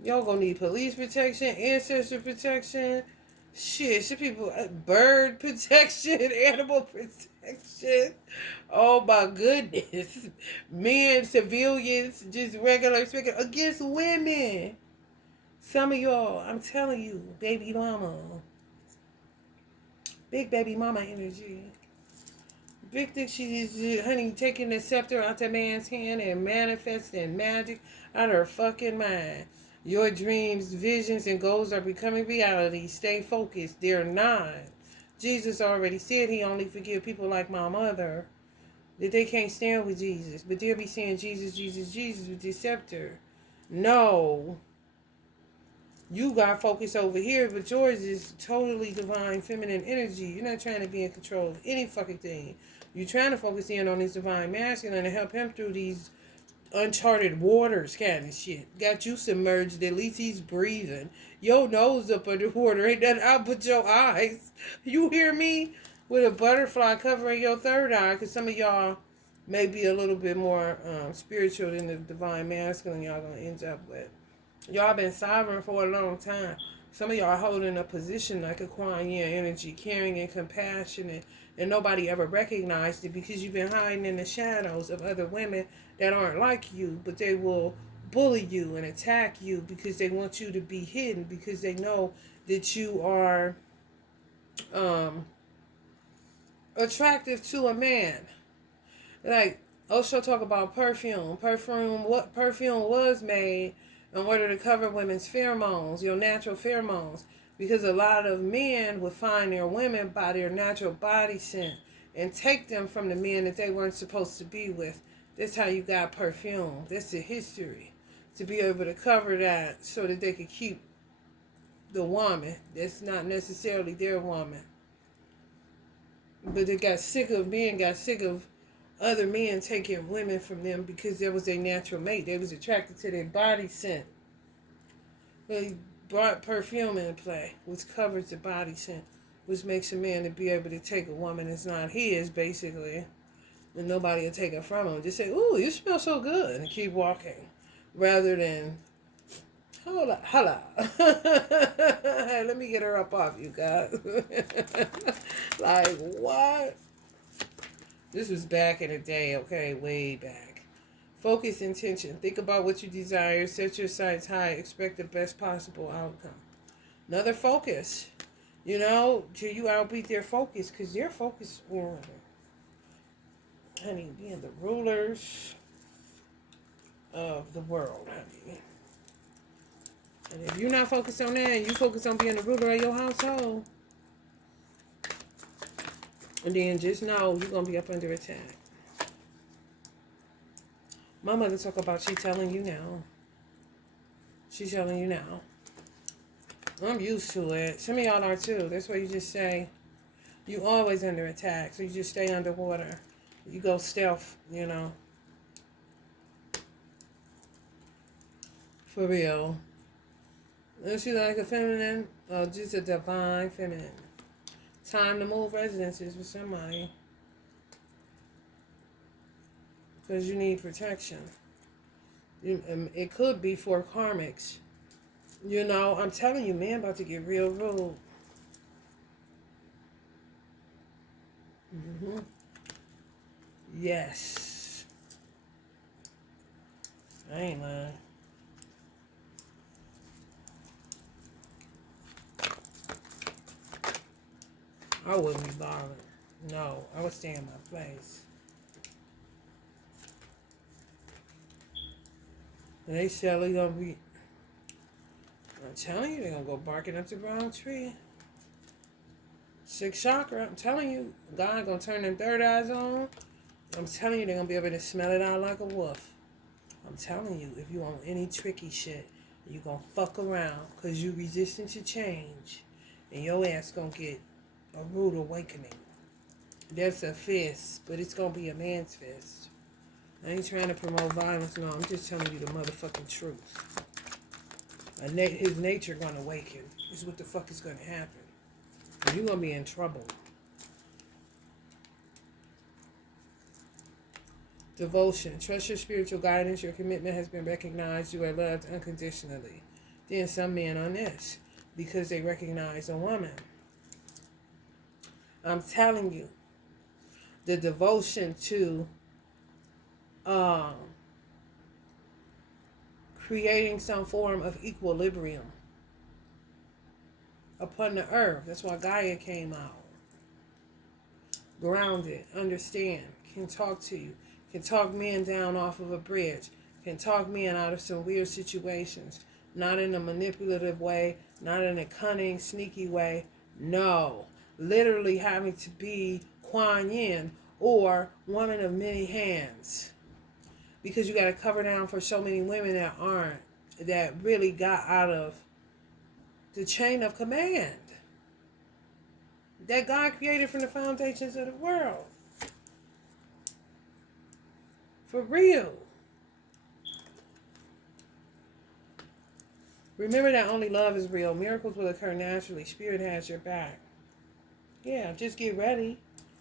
Y'all gonna need police protection, ancestor protection, shit, people, bird protection, animal protection. Oh my goodness. Men, civilians, just regular against women. Some of y'all, I'm telling you, baby mama. Big baby mama energy. Big think she's, honey, taking the scepter out the man's hand and manifesting magic out of her fucking mind. Your dreams, visions, and goals are becoming reality. Stay focused. They're not. Jesus already said he only forgive people like my mother that they can't stand with Jesus. But they'll be saying Jesus, Jesus, Jesus with this scepter. No. You got focus over here, but yours is totally divine feminine energy. You're not trying to be in control of any fucking thing. You're trying to focus in on this divine masculine and help him through these uncharted waters kind of shit. Got you submerged. At least he's breathing. Your nose up underwater. Ain't that out but your eyes. You hear me? With a butterfly covering your third eye. Because some of y'all may be a little bit more spiritual than the divine masculine y'all going to end up with. Y'all been sovereign for a long time. Some of y'all holding a position like a Kuan Yin energy, caring and compassionate, and nobody ever recognized it because you've been hiding in the shadows of other women that aren't like you, but they will bully you and attack you because they want you to be hidden, because they know that you are attractive to a man. Like, Osho talk about perfume. What perfume was made in order to cover women's pheromones, your natural pheromones. Because a lot of men would find their women by their natural body scent and take them from the men that they weren't supposed to be with. That's how you got perfume. That's the history. To be able to cover that so that they could keep the woman that's not necessarily their woman. But they got sick of other men taking women from them because that was their natural mate. They was attracted to their body scent. They brought perfume into play, which covers the body scent, which makes a man to be able to take a woman that's not his, basically, and nobody will take it from him. Just say, "Ooh, you smell so good," and keep walking, rather than, holla. Hey, let me get her up off you guys. Like, what? This was back in the day, okay, way back. Focus intention. Think about what you desire. Set your sights high. Expect the best possible outcome. Another focus. You know, till you outbeat their focus, because their focus, honey, being the rulers of the world, honey. And if you're not focused on that, and you focus on being the ruler of your household, and then just know you're going to be up under attack. My mother talk about she telling you now. She's telling you now. I'm used to it. Some of y'all are too. That's why you just say, you always under attack. So you just stay underwater. You go stealth, you know. For real. Is she like a feminine? Or just a divine feminine? Time to move residences with somebody. Because you need protection. It could be for karmics. You know, I'm telling you, man, about to get real rude. Mm-hmm. Yes. I ain't lying. I wouldn't be bothered. No, I would stay in my place. And they surely gonna be. I'm telling you, they're gonna go barking up the brown tree. Sixth chakra. I'm telling you, God gonna turn them third eyes on. I'm telling you, they're gonna be able to smell it out like a wolf. I'm telling you, if you want any tricky shit, you gonna fuck around because you resistant to change, and your ass gonna get a rude awakening. That's a fist, but it's gonna be a man's fist. I ain't trying to promote violence, no. I'm just telling you the motherfucking truth. His nature gonna awaken. Is what the fuck is gonna happen. And you gonna be in trouble. Devotion. Trust your spiritual guidance. Your commitment has been recognized. You are loved unconditionally. Then some men on this because they recognize a woman. I'm telling you, the devotion to creating some form of equilibrium upon the earth. That's why Gaia came out. Grounded, understand, can talk to you, can talk men down off of a bridge, can talk men out of some weird situations. Not in a manipulative way, not in a cunning, sneaky way. No. Literally having to be Kuan Yin or woman of many hands. Because you got to cover down for so many women that aren't, that really got out of the chain of command that God created from the foundations of the world. For real. Remember that only love is real. Miracles will occur naturally. Spirit has your back. Yeah, just get ready.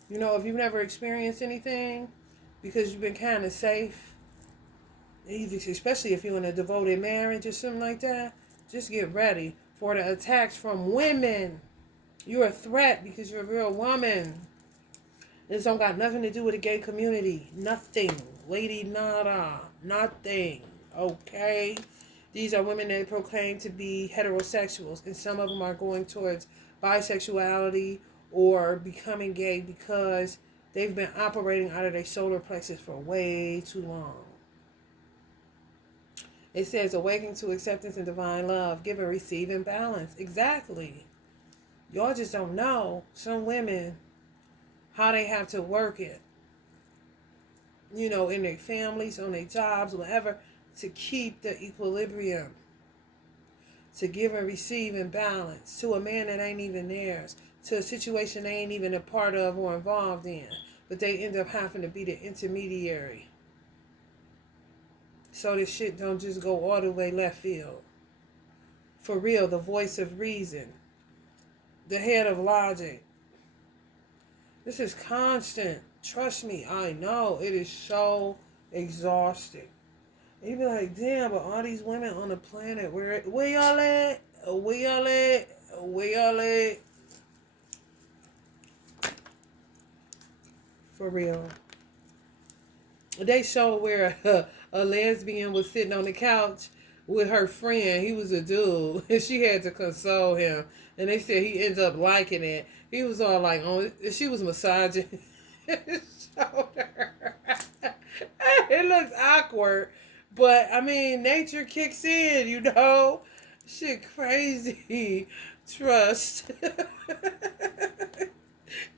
You know, if you've never experienced anything, because you've been kind of safe, especially if you're in a devoted marriage or something like that, just get ready for the attacks from women. You're a threat because you're a real woman. This don't got nothing to do with the gay community. Nothing. Lady nada. Nothing. Okay? These are women that proclaim to be heterosexuals, and some of them are going towards bisexuality or becoming gay because they've been operating out of their solar plexus for way too long. It says awaken to acceptance and divine love, give and receive in balance. Exactly. Y'all just don't know, some women, how they have to work it. You know, in their families, on their jobs, whatever, to keep the equilibrium. To give and receive in balance. To a man that ain't even theirs. To a situation they ain't even a part of or involved in. But they end up having to be the intermediary. So this shit don't just go all the way left field. For real, the voice of reason. The head of logic. This is constant. Trust me, I know. It is so exhausting. And you be like, damn, but all these women on the planet, where y'all at? Where y'all at? Where y'all at? For real. They showed where a lesbian was sitting on the couch with her friend. He was a dude, and she had to console him. And they said he ends up liking it. He was all like, oh, she was massaging his shoulder. It looks awkward, but I mean, nature kicks in, you know. Shit crazy. Trust.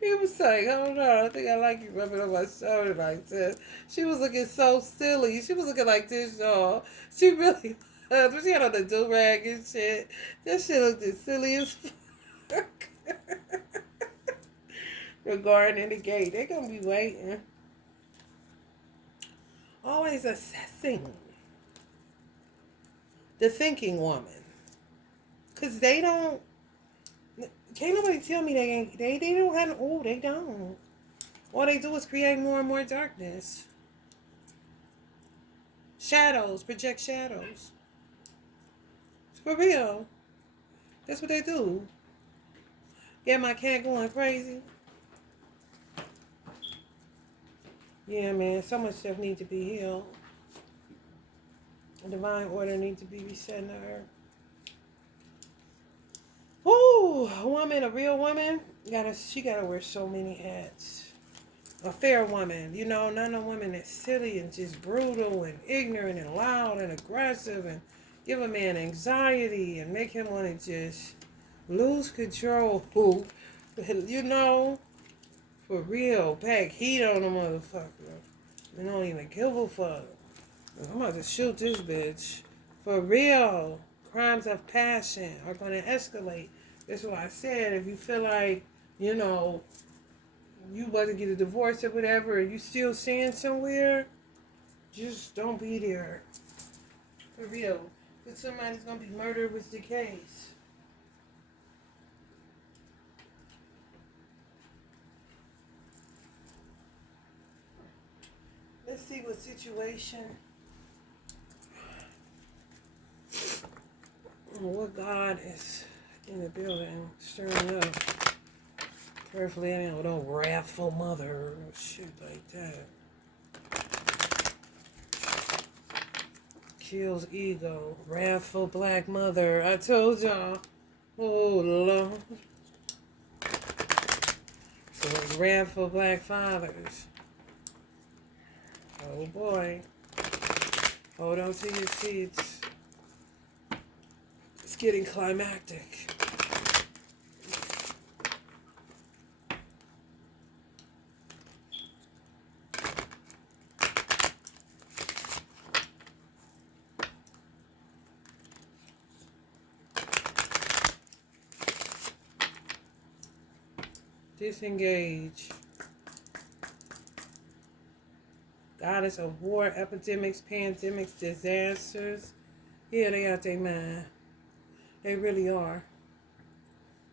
He was like, I don't know, I think I like you rubbing on my shoulder like this. She was looking so silly. She was looking like this, y'all. She really was. She had on the do-rag and shit. That shit looked as silly as fuck. The garden and the gate. They're going to be waiting. Always assessing. The thinking woman. Because they don't, can't nobody tell me they ain't, they don't have, oh, they don't. All they do is create more and more darkness. Shadows, project shadows. For real. That's what they do. Get my cat going crazy. Yeah, man, so much stuff needs to be healed. A divine order needs to be reset in the earth. Ooh, a woman, a real woman, she gotta wear so many hats. A fair woman, you know, not a woman that's silly and just brutal and ignorant and loud and aggressive and give a man anxiety and make him want to just lose control. You know, for real, pack heat on a motherfucker. You don't even give a fuck. I'm about to shoot this bitch. For real, crimes of passion are going to escalate. That's why I said, if you feel like, you know, you about to get a divorce or whatever, and you still staying somewhere, just don't be there. For real. Because somebody's going to be murdered with the case. Let's see what situation, what God is in the building, stirring up. Prayerfully, I know, no wrathful mother or shit like that. Kills ego. Wrathful black mother. I told y'all. Oh, Lord. So, wrathful black fathers. Oh, boy. Hold on to your seats. It's getting climactic. Disengage. Goddess of war, epidemics, pandemics, disasters. Yeah, they out their mind. They really are.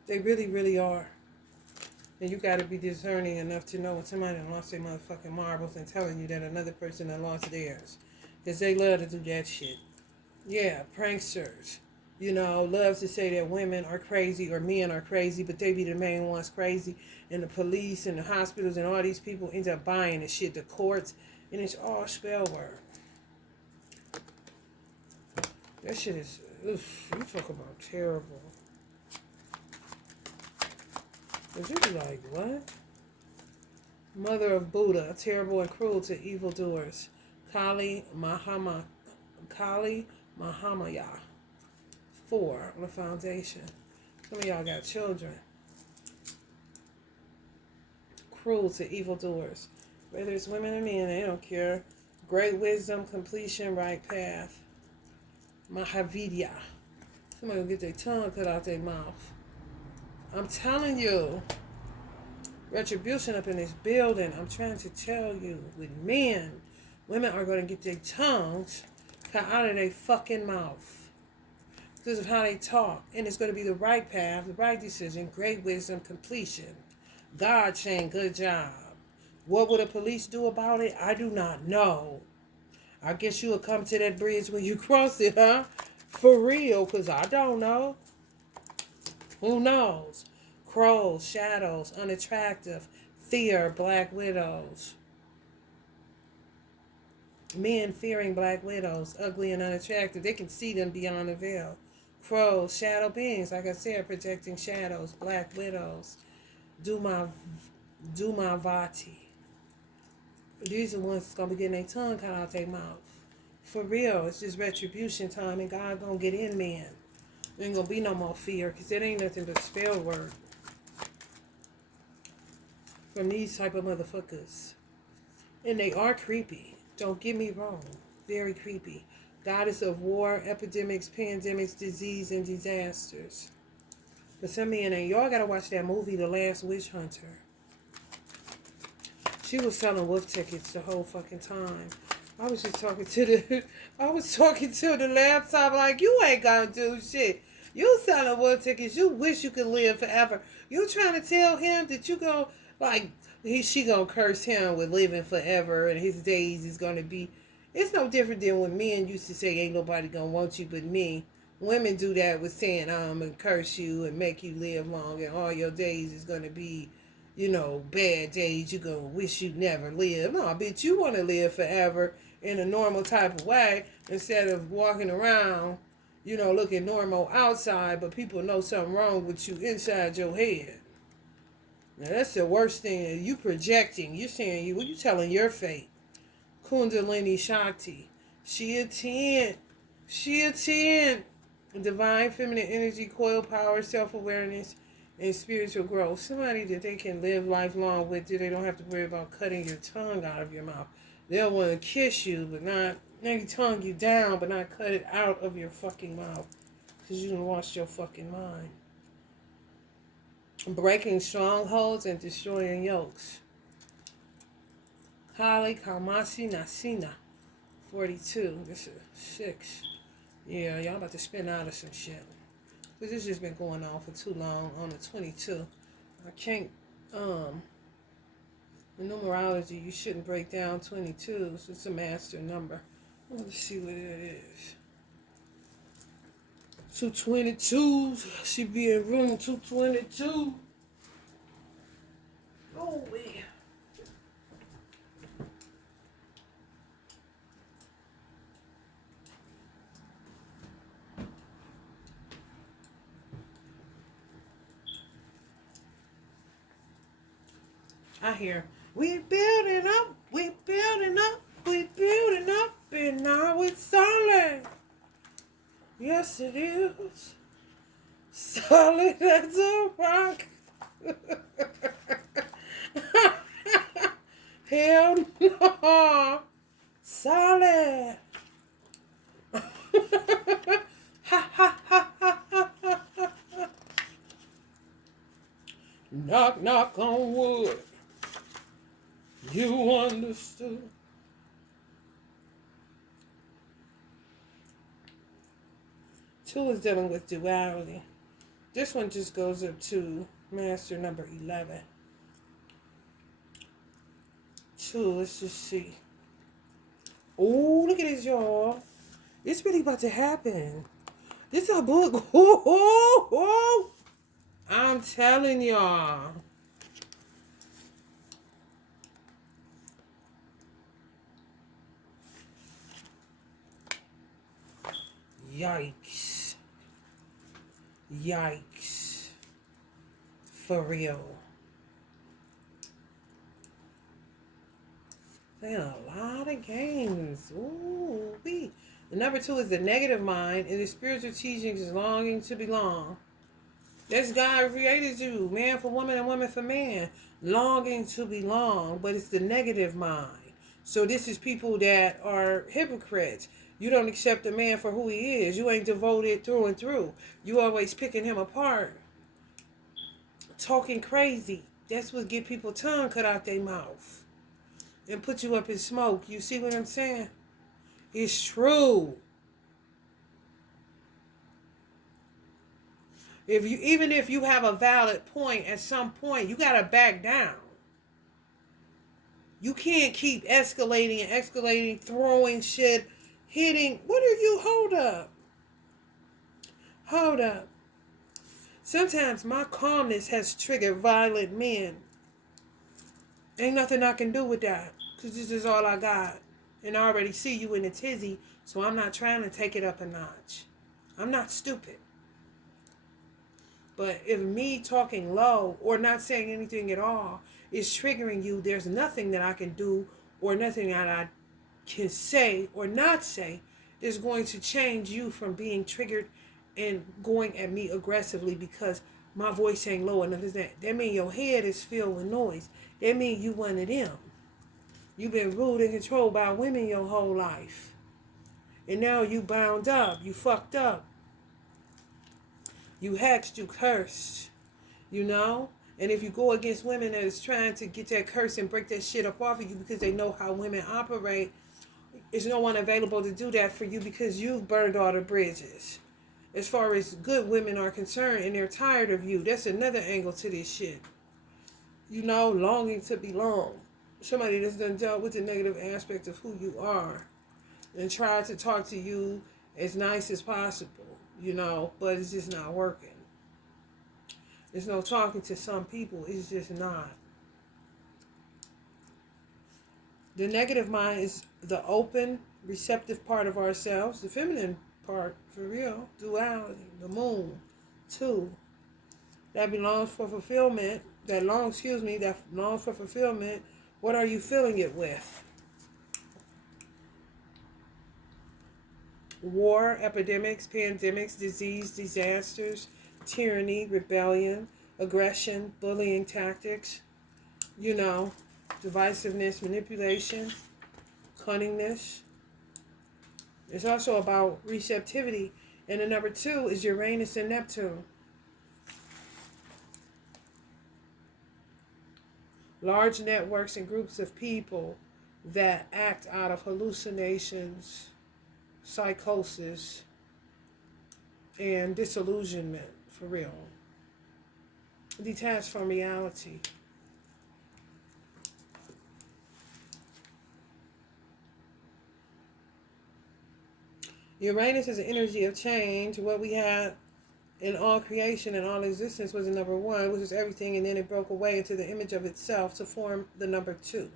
They really, really are. And you got to be discerning enough to know when somebody lost their motherfucking marbles and telling you that another person had lost theirs. Because they love to do that shit. Yeah, pranksters. You know, loves to say that women are crazy or men are crazy, but they be the main ones crazy. And the police and the hospitals and all these people end up buying the shit, the courts, and it's all spell work. That shit is, oof, you talk about terrible. But you be like, what? Mother of Buddha, terrible and cruel to evildoers. Kali Mahamaya. 4 on the foundation. Some of y'all got children. Cruel to evildoers. Whether it's women or men, they don't care. Great wisdom, completion, right path. Mahavidya. Somebody will get their tongue cut out their mouth. I'm telling you. Retribution up in this building. I'm trying to tell you. With men, women are going to get their tongues cut out of their fucking mouth. Because of how they talk. And it's going to be the right path, the right decision, great wisdom, completion. God saying, good job. What will the police do about it? I do not know. I guess you will come to that bridge when you cross it, huh? For real, because I don't know. Who knows? Crows, shadows, unattractive, fear, black widows. Men fearing black widows, ugly and unattractive. They can see them beyond the veil. Crows, shadow beings, like I said, projecting shadows, black widows. Dumavati. These are the ones that's going to be getting their tongue cut out their mouth. For real, it's just retribution time, and God going to get in men. There ain't going to be no more fear, because it ain't nothing but spell work from these type of motherfuckers. And they are creepy. Don't get me wrong. Very creepy. Goddess of war, epidemics, pandemics, disease, and disasters. But some men, and y'all got to watch that movie, The Last Witch Hunter. She was selling wolf tickets the whole fucking time. I was just talking to the I was talking to the laptop like you ain't gonna do shit. You selling war tickets, you wish you could live forever. You trying to tell him that you go like she gonna curse him with living forever and his days is gonna be it's no different than when men used to say ain't nobody gonna want you but me. Women do that with saying I'm gonna curse you and make you live long and all your days is gonna be bad days. You gonna wish you never live. No, bitch, you wanna live forever in a normal type of way instead of walking around, looking normal outside, but people know something wrong with you inside your head. Now that's the worst thing. You projecting. You saying you telling your fate. Kundalini Shakti. She a 10. She a 10. Divine feminine energy, coil power, self-awareness, and spiritual growth. Somebody that they can live lifelong with, that they don't have to worry about cutting your tongue out of your mouth. They'll want to kiss you, but not maybe tongue you down, but not cut it out of your fucking mouth. Because you done lost your fucking mind. Breaking strongholds and destroying yokes. Kali Kamasi Nasina. 42. This is 6. Yeah, y'all about to spin out of some shit. Because this has been going on for too long on the 22. I can't, the numerology, you shouldn't break down 22. So it's a master number. Let's see what it is. 222. She be in room 222. Oh, yeah. I hear, we building up, we building up, we building up, and now it's solid. Yes, it is. Solid as a rock. Hell no. Solid. Knock, knock on wood. You understood. Two is dealing with duality. This one just goes up to master number 11. 2, let's just see. Oh, look at this, y'all. It's really about to happen. This is a book. Oh. I'm telling y'all. Yikes. Yikes. For real. Playing a lot of games. Ooh, wee. The number 2 is the negative mind, and the spiritual teachings is longing to belong. That's God created you, man for woman and woman for man, longing to belong, but it's the negative mind. So this is people that are hypocrites. You don't accept a man for who he is. You ain't devoted through and through. You always picking him apart, talking crazy. That's what get people tongue cut out their mouth and put you up in smoke. You see what I'm saying? It's true. Even if you have a valid point, at some point you gotta back down. You can't keep escalating and escalating, throwing shit, hitting. What are you? Hold up. Sometimes my calmness has triggered violent men. Ain't nothing I can do with that, because this is all I got. And I already see you in a tizzy, so I'm not trying to take it up a notch. I'm not stupid. But if me talking low or not saying anything at all is triggering you, there's nothing that I can do or nothing that I can say or not say that's going to change you from being triggered and going at me aggressively because my voice ain't low enough. That means your head is filled with noise. That means you one of them. You've been ruled and controlled by women your whole life. And now you bound up. You fucked up. You hexed, you cursed, And if you go against women that is trying to get that curse and break that shit up off of you because they know how women operate, is no one available to do that for you because you've burned all the bridges. As far as good women are concerned, and they're tired of you. That's another angle to this shit. Longing to belong. Somebody that's done dealt with the negative aspect of who you are and tried to talk to you as nice as possible, but it's just not working. There's no talking to some people. It's just not. The negative mind is the open, receptive part of ourselves. The feminine part, for real, duality, the moon, too. That belongs for fulfillment. That longs for fulfillment. What are you filling it with? War, epidemics, pandemics, disease, disasters, tyranny, rebellion, aggression, bullying tactics, divisiveness, manipulation, cunningness. It's also about receptivity. And the number 2 is Uranus and Neptune. Large networks and groups of people that act out of hallucinations, psychosis, and disillusionment, for real. Detached from reality. Uranus is an energy of change. What we had in all creation and all existence was the number 1, which is everything, and then it broke away into the image of itself to form the number 2.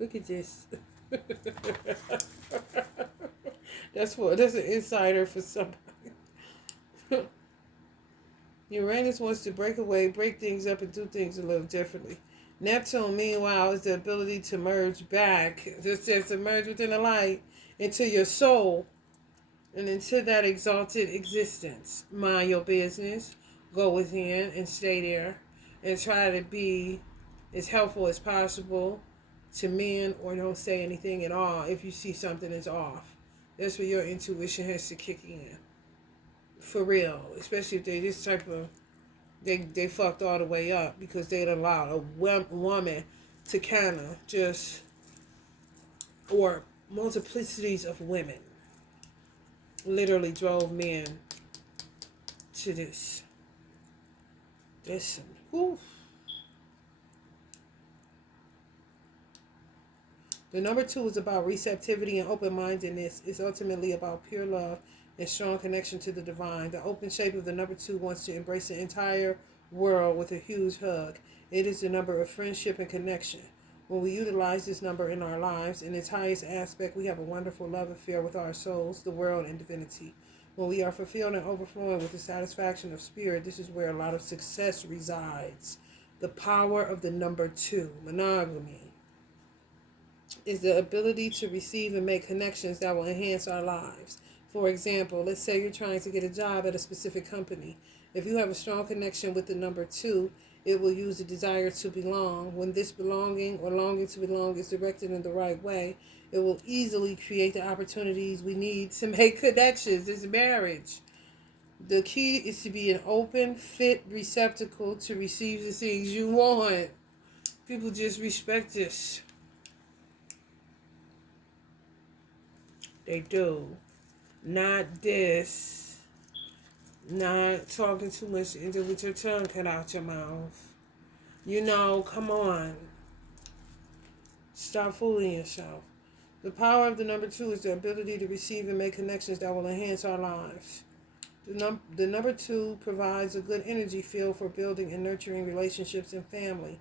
Look at this. That's an insider for somebody. Uranus wants to break away, break things up, and do things a little differently. Neptune, meanwhile, is the ability to merge back. Just says to merge within the light into your soul and into that exalted existence. Mind your business. Go within and stay there. And try to be as helpful as possible to men, or don't say anything at all if you see something is off. That's where your intuition has to kick in. For real. Especially if they this type of... They fucked all the way up because they'd allowed a woman to kind of just... Or multiplicities of women literally drove men to this. Listen. Whew. The number 2 is about receptivity and open-mindedness. It's ultimately about pure love and strong connection to the divine. The open shape of the number 2 wants to embrace the entire world with a huge hug. It is the number of friendship and connection. When we utilize this number in our lives, in its highest aspect, we have a wonderful love affair with our souls, the world, and divinity. When we are fulfilled and overflowing with the satisfaction of spirit, this is where a lot of success resides. The power of the number 2, monogamy, is the ability to receive and make connections that will enhance our lives. For example, let's say you're trying to get a job at a specific company. If you have a strong connection with the number 2, it will use the desire to belong. When this belonging or longing to belong is directed in the right way, it will easily create the opportunities we need to make connections. It's marriage. The key is to be an open, fit receptacle to receive the things you want. People just respect this. They do. Not this. Not talking too much into with your tongue cut out your mouth. Come on. Stop fooling yourself. The power of the number 2 is the ability to receive and make connections that will enhance our lives. The number 2 provides a good energy field for building and nurturing relationships and family,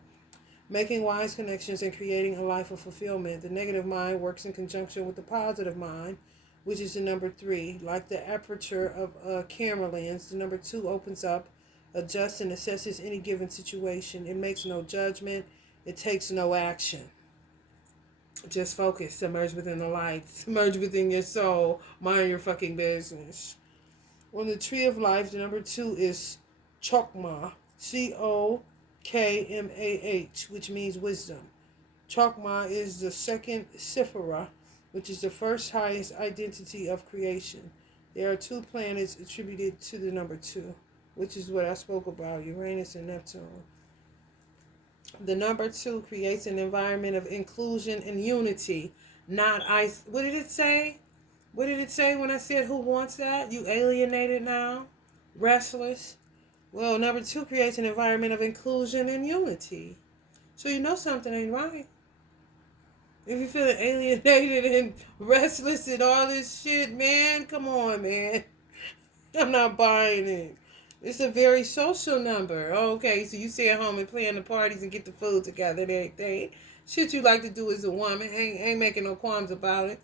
making wise connections and creating a life of fulfillment. The negative mind works in conjunction with the positive mind, which is the number 3. Like the aperture of a camera lens, the number 2 opens up, adjusts, and assesses any given situation. It makes no judgment. It takes no action. Just focus. Submerge within the light. Submerge within your soul. Mind your fucking business. On the tree of life, the number 2 is Chokmah. Chokmah, which means wisdom. Chokmah is the second Sephirah, which is the first highest identity of creation. There are 2 planets attributed to the number 2, which is what I spoke about, Uranus and Neptune. The number 2 creates an environment of inclusion and unity, not ice. What did it say? What did it say when I said who wants that? You alienated now? Restless? Well, number 2 creates an environment of inclusion and unity. So you know something ain't right. If you're feeling alienated and restless and all this shit, man, come on, man. I'm not buying it. It's a very social number. Okay, so you stay at home and plan the parties and get the food together and everything. Shit you like to do as a woman. Ain't making no qualms about it.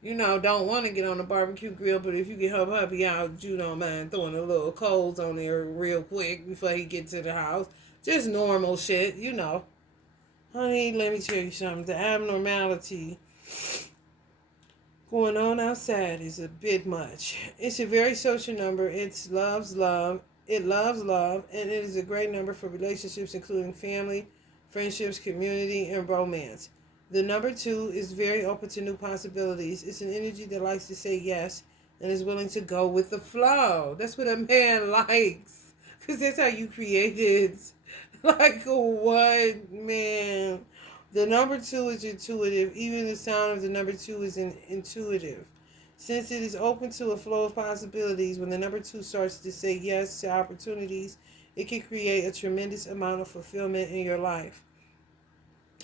You know, don't want to get on the barbecue grill, but if you get her puppy out, you don't mind throwing a little coals on there real quick before he gets to the house. Just normal shit, you know. Honey, let me tell you something. The abnormality going on outside is a bit much. It's a very social number. It loves love. It loves love, and it is a great number for relationships, including family, friendships, community, and romance. The number 2 is very open to new possibilities. It's an energy that likes to say yes and is willing to go with the flow. That's what a man likes, because that's how you created. Like what, man? The number 2 is intuitive. Even the sound of the number 2 is intuitive. Since it is open to a flow of possibilities, when the number 2 starts to say yes to opportunities, it can create a tremendous amount of fulfillment in your life.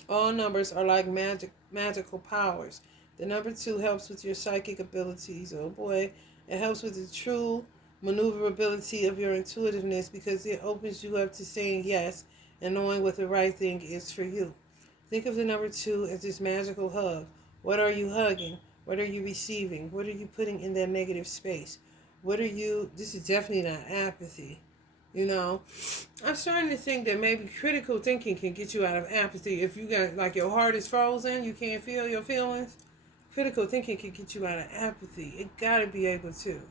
All numbers are like magical powers. The number 2 helps with your psychic abilities. Oh boy. It helps with the true maneuverability of your intuitiveness because it opens you up to saying yes and knowing what the right thing is for you. Think of the number 2 as this magical hug. What are you hugging? What are you receiving? What are you putting in that negative space? This is definitely not apathy. You know, I'm starting to think that maybe critical thinking can get you out of apathy. If you got, like, your heart is frozen, you can't feel your feelings, critical thinking can get you out of apathy. It got to be able to.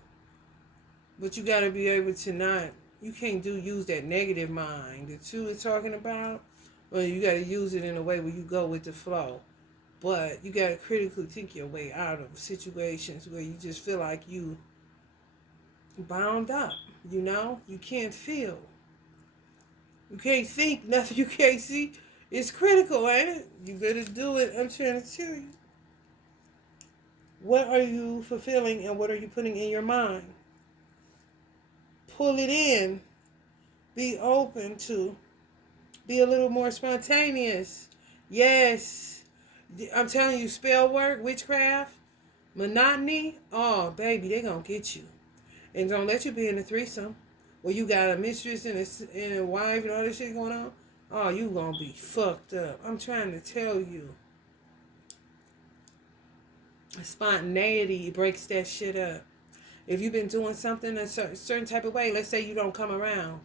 But you got to be able to not, you can't use that negative mind that 2 is talking about. Well, you got to use it in a way where you go with the flow. But you got to critically think your way out of situations where you just feel like you bound up, you know? You can't feel. You can't think nothing you can't see. It's critical, ain't it? You better do it. I'm trying to tell you. What are you fulfilling and what are you putting in your mind? Pull it in. Be open to. Be a little more spontaneous. Yes. I'm telling you, spell work, witchcraft, monotony. Oh, baby, they gonna get you. And don't let you be in a threesome where you got a mistress and a wife and all this shit going on. Oh, you gonna be fucked up. I'm trying to tell you. Spontaneity breaks that shit up. If you've been doing something a certain type of way, let's say you don't come around.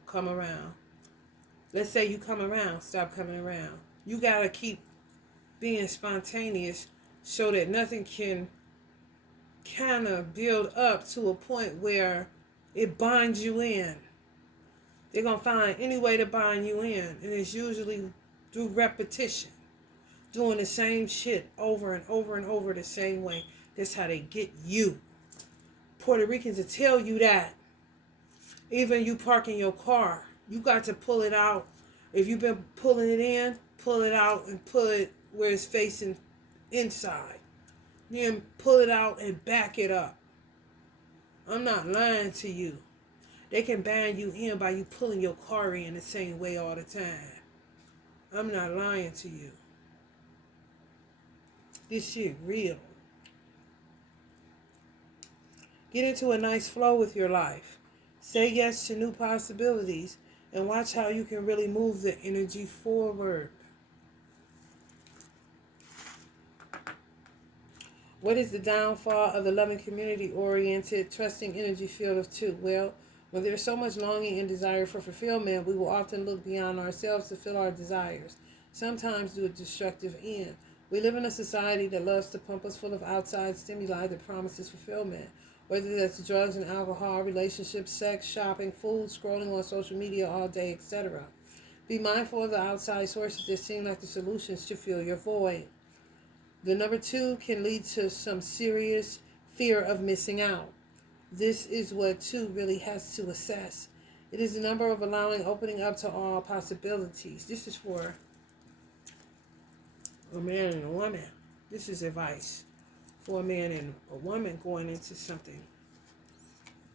Let's say you come around, stop coming around. You gotta keep being spontaneous so that nothing can kind of build up to a point where it binds you in. They're going to find any way to bind you in, and it's usually through repetition, doing the same shit over and over and over the same way. That's how they get you. Puerto Ricans will tell you that. Even you parking your car, you got to pull it out. If you've been pulling it in, pull it out and pull it where it's facing inside. Then pull it out and back it up. I'm not lying to you. They can bind you in by you pulling your car in the same way all the time. I'm not lying to you. This shit real. Get into a nice flow with your life. Say yes to new possibilities and watch how you can really move the energy forward. What is the downfall of the loving, community-oriented, trusting energy field of 2? Well, when there's so much longing and desire for fulfillment, we will often look beyond ourselves to fill our desires, sometimes to a destructive end. We live in a society that loves to pump us full of outside stimuli that promises fulfillment, whether that's drugs and alcohol, relationships, sex, shopping, food, scrolling on social media all day, etc. Be mindful of the outside sources that seem like the solutions to fill your void. The number 2 can lead to some serious fear of missing out. This is what 2 really has to assess. It is the number of opening up to all possibilities. This is for A man and a woman. This is advice for a man and a woman going into something.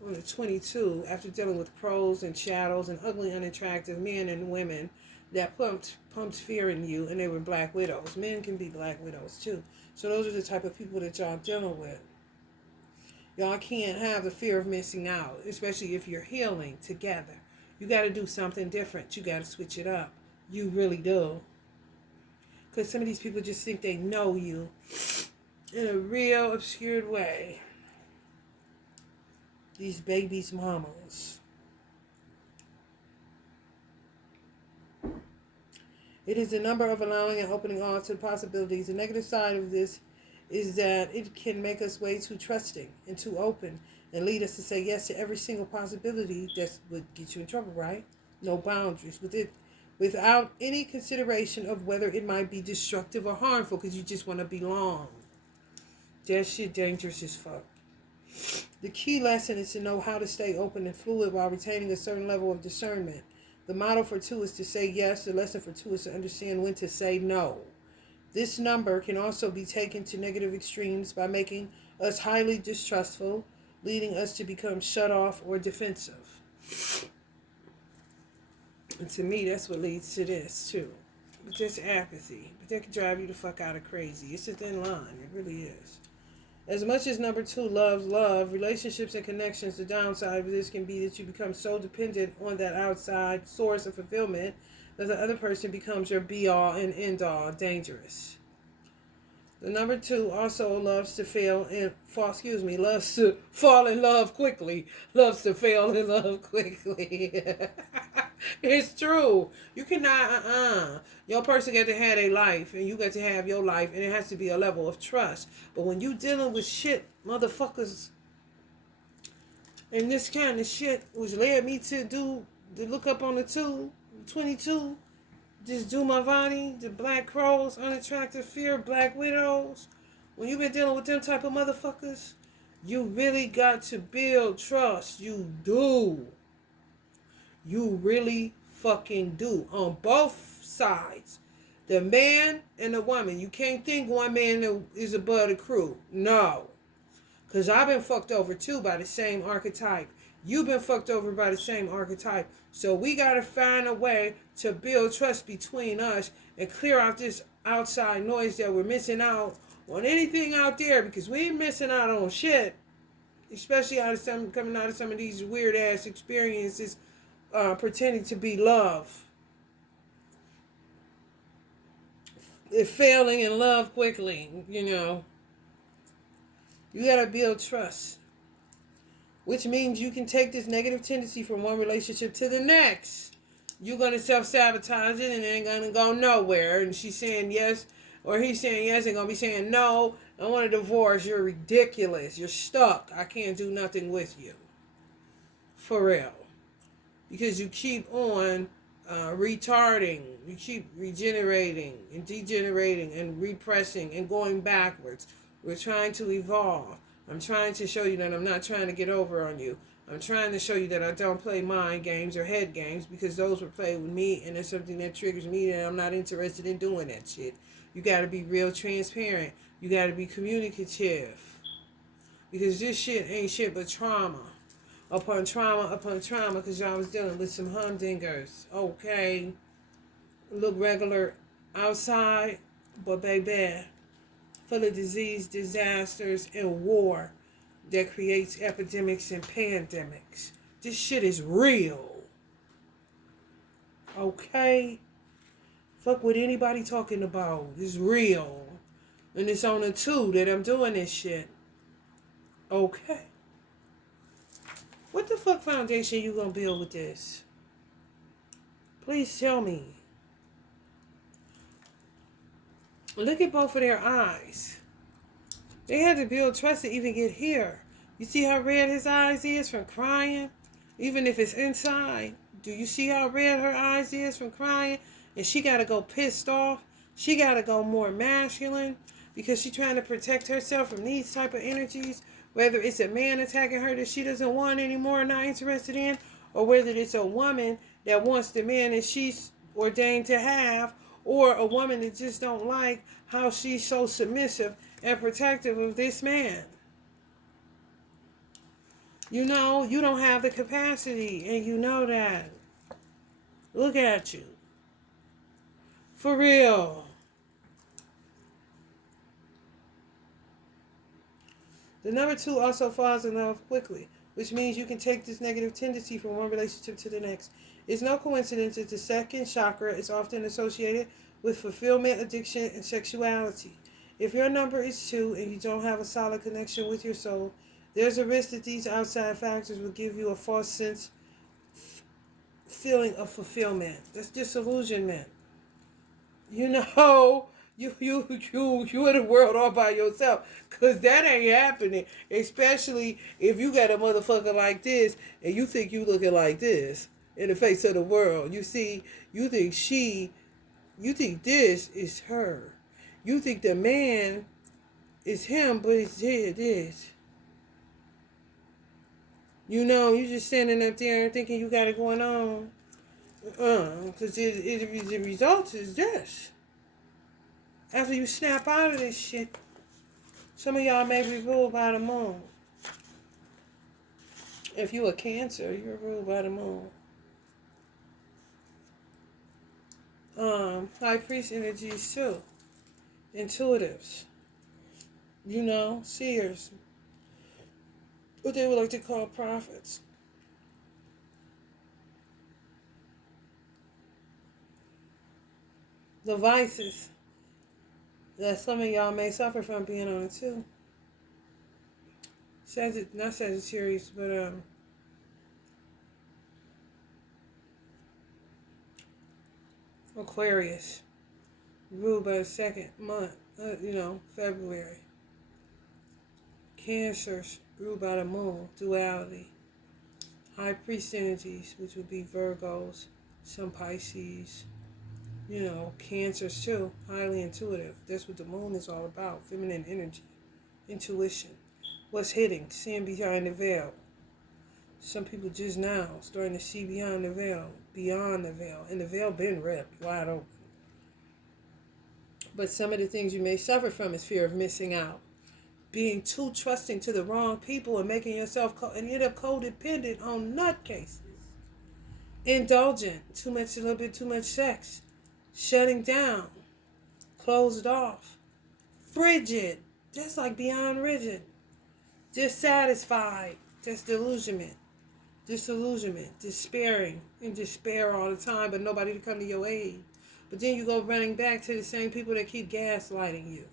On the 22, after dealing with pros and shadows and ugly, unattractive men and women that pumped fear in you, and they were black widows. Men can be black widows too. So those are the type of people that y'all dealing with. Y'all can't have the fear of missing out, especially if you're healing together. You got to do something different. You got to switch it up. You really do. Because some of these people just think they know you in a real obscured way. These babies' mamas. It is the number of allowing and opening all to possibilities. The negative side of this is that it can make us way too trusting and too open and lead us to say yes to every single possibility that would get you in trouble, right? No boundaries. Without any consideration of whether it might be destructive or harmful because you just want to belong. That shit dangerous as fuck. The key lesson is to know how to stay open and fluid while retaining a certain level of discernment. The model for 2 is to say yes. The lesson for 2 is to understand when to say no. This number can also be taken to negative extremes by making us highly distrustful, leading us to become shut off or defensive. And to me, that's what leads to this, too. But just apathy. But that can drive you the fuck out of crazy. It's a thin line. It really is. As much as number 2 loves love, relationships and connections, the downside of this can be that you become so dependent on that outside source of fulfillment that the other person becomes your be-all and end-all. Dangerous. The number 2 also loves to loves to fall in love quickly. Loves to fail in love quickly. It's true. You cannot, Your person got to have their life, and you got to have your life, and it has to be a level of trust. But when you dealing with shit, motherfuckers, and this kind of shit, which led me to look up on the 22, just do my body, the black crows, unattractive fear, black widows. When you've been dealing with them type of motherfuckers, you really got to build trust. You do. You really fucking do. On both sides. The man and the woman. You can't think one man is above the crew. No. Because I've been fucked over too by the same archetype. You've been fucked over by the same archetype. So we got to find a way to build trust between us and clear out this outside noise that we're missing out on anything out there, because we ain't missing out on shit. Especially coming out of some of these weird ass experiences, pretending to be love. Failing in love quickly, You got to build trust. Which means you can take this negative tendency from one relationship to the next. You're going to self-sabotage it and it ain't going to go nowhere. And she's saying yes, or he's saying yes, and going to be saying no. I want a divorce. You're ridiculous. You're stuck. I can't do nothing with you. For real. Because you keep on retarding. You keep regenerating and degenerating and repressing and going backwards. We're trying to evolve. I'm trying to show you that I'm not trying to get over on you. I'm trying to show you that I don't play mind games or head games, because those were played with me and it's something that triggers me and I'm not interested in doing that shit. You got to be real transparent. You got to be communicative. Because this shit ain't shit but trauma. Upon trauma, because y'all was dealing with some humdingers. Okay. Look regular outside, but baby, full of disease, disasters, and war that creates epidemics and pandemics. This shit is real. Okay? Fuck what anybody talking about. It's real. And it's on the 2 that I'm doing this shit. Okay? What the fuck foundation you gonna build with this? Please tell me. Look at both of their eyes. They had to build trust to even get here. You see how red his eyes is from crying? Even if it's inside. Do you see how red her eyes is from crying? And she got to go pissed off. She got to go more masculine because she's trying to protect herself from these type of energies. Whether it's a man attacking her that she doesn't want anymore, not interested in, or whether it's a woman that wants the man that she's ordained to have, or a woman that just don't like how she's so submissive and protective of this man. You know, you don't have the capacity, and you know that. Look at you. For real. The number 2 also falls in love quickly, which means you can take this negative tendency from one relationship to the next. It's no coincidence that the second chakra is often associated with fulfillment, addiction, and sexuality. If your number is 2 and you don't have a solid connection with your soul, there's a risk that these outside factors will give you a false feeling of fulfillment. That's disillusionment. You know, you in the world all by yourself, cause that ain't happening. Especially if you got a motherfucker like this and you think you looking like this in the face of the world. You see, you think this is her. You think the man is him, but it's this. You know, you just standing up there and thinking you got it going on. Because the result is this. After you snap out of this shit, some of y'all may be ruled by the moon. If you a Cancer, you're ruled by the moon. High priest energies too. Intuitives. You know, seers. What they would like to call prophets. The vices that some of y'all may suffer from being on it too. Not Sagittarius, but Aquarius, ruled by the second month, February. Cancers, ruled by the moon, duality. High priest energies, which would be Virgos, some Pisces. Cancers too, highly intuitive. That's what the moon is all about, feminine energy, intuition. What's hidden, seeing behind the veil. Some people just now starting to see behind the veil, beyond the veil. And the veil been ripped wide open. But some of the things you may suffer from is fear of missing out. Being too trusting to the wrong people and making yourself and end up codependent on nutcases. Indulgent, a little bit too much sex. Shutting down. Closed off. Frigid, just like beyond rigid. Dissatisfied, that's disillusionment, despairing, in despair all the time, but nobody to come to your aid. But then you go running back to the same people that keep gaslighting you.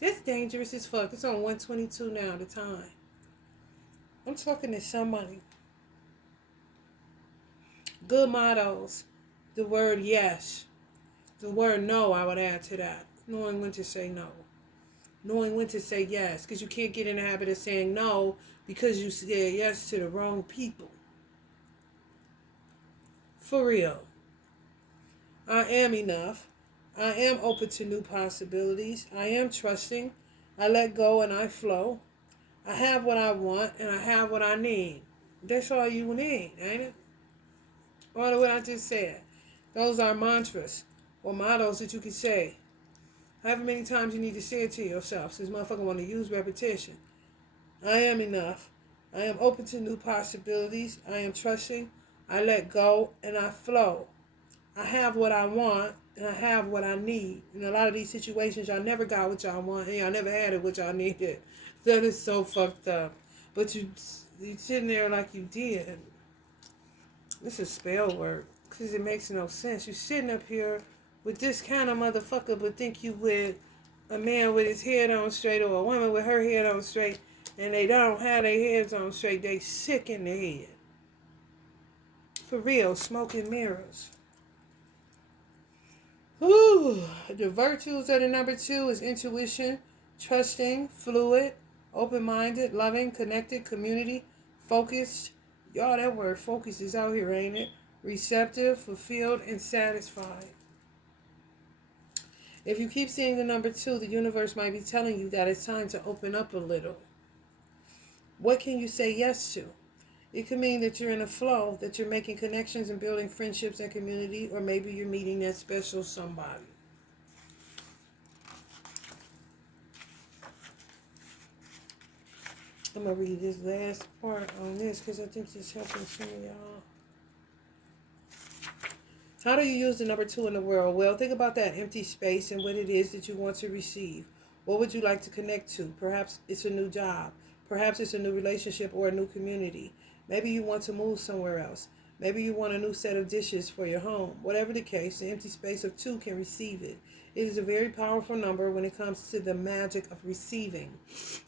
That's dangerous as fuck. It's on 122 now, the time. I'm talking to somebody. Good mottos. The word yes. The word no, I would add to that. Knowing when to say no. Knowing when to say yes. Because you can't get in the habit of saying no because you said yes to the wrong people. For real. I am enough. I am open to new possibilities. I am trusting. I let go and I flow. I have what I want and I have what I need. That's all you need, ain't it? All the way I just said. Those are mantras or mottos that you can say. However many times you need to say it to yourself, since motherfucker want to use repetition. I am enough. I am open to new possibilities. I am trusting. I let go and I flow. I have what I want and I have what I need. In a lot of these situations, y'all never got what y'all want and y'all never had it what y'all needed. That is so fucked up. But you sitting there like you did. This is spell work because it makes no sense. You sitting up here with this kind of motherfucker, but think you with a man with his head on straight or a woman with her head on straight, and they don't have their heads on straight. They sick in the head. For real, smoke and mirrors. Ooh, the virtues of the number 2 is intuition, trusting, fluid, open-minded, loving, connected, community, focused. Y'all, that word focus is out here, ain't it? Receptive, fulfilled, and satisfied. If you keep seeing the number 2, the universe might be telling you that it's time to open up a little. What can you say yes to? It could mean that you're in a flow, that you're making connections and building friendships and community, or maybe you're meeting that special somebody. I'm going to read this last part on this because I think this helping some of y'all. How do you use the number 2 in the world? Well, think about that empty space and what it is that you want to receive. What would you like to connect to? Perhaps it's a new job. Perhaps it's a new relationship or a new community. Maybe you want to move somewhere else. Maybe you want a new set of dishes for your home. Whatever the case, the empty space of 2 can receive it. It is a very powerful number when it comes to the magic of receiving.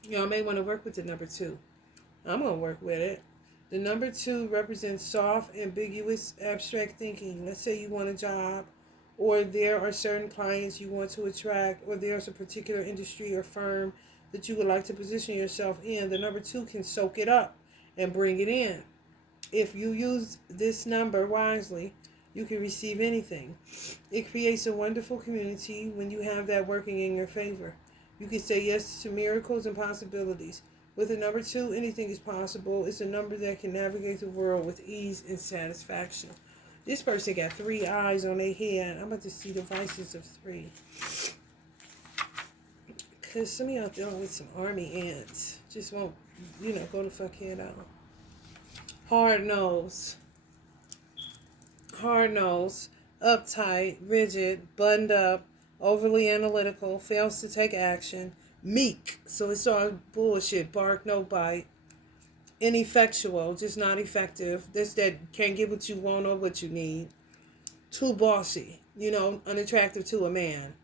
Y'all may want to work with the number 2. I'm going to work with it. The number 2 represents soft, ambiguous, abstract thinking. Let's say you want a job, or there are certain clients you want to attract, or there's a particular industry or firm that you would like to position yourself in. The number 2 can soak it up and bring it in. If you use this number wisely, you can receive anything. It creates a wonderful community when you have that working in your favor. You can say yes to miracles and possibilities. With the number 2, anything is possible. It's a number that can navigate the world with ease and satisfaction. This person got 3 eyes on their head. I'm about to see the vices of 3. Because some of y'all dealing with some army ants. Just won't, go the fuck head out. Hard nose. Hard nose. Uptight, rigid, buttoned up, overly analytical, fails to take action. Meek, so it's all bullshit. Bark, no bite. Ineffectual, just not effective. This that can't get what you want or what you need. Too bossy, unattractive to a man.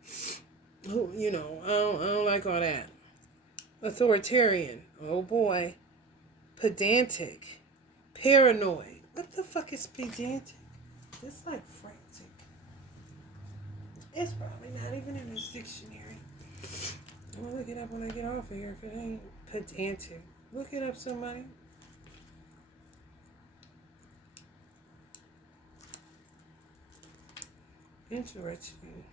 Who, I don't like all that. Authoritarian, oh boy. Pedantic, paranoid. What the fuck is pedantic? It's like frantic. It's probably not even in this dictionary. I'm gonna look it up when I get off of here if it ain't pedantic. Look it up, somebody. Interesting.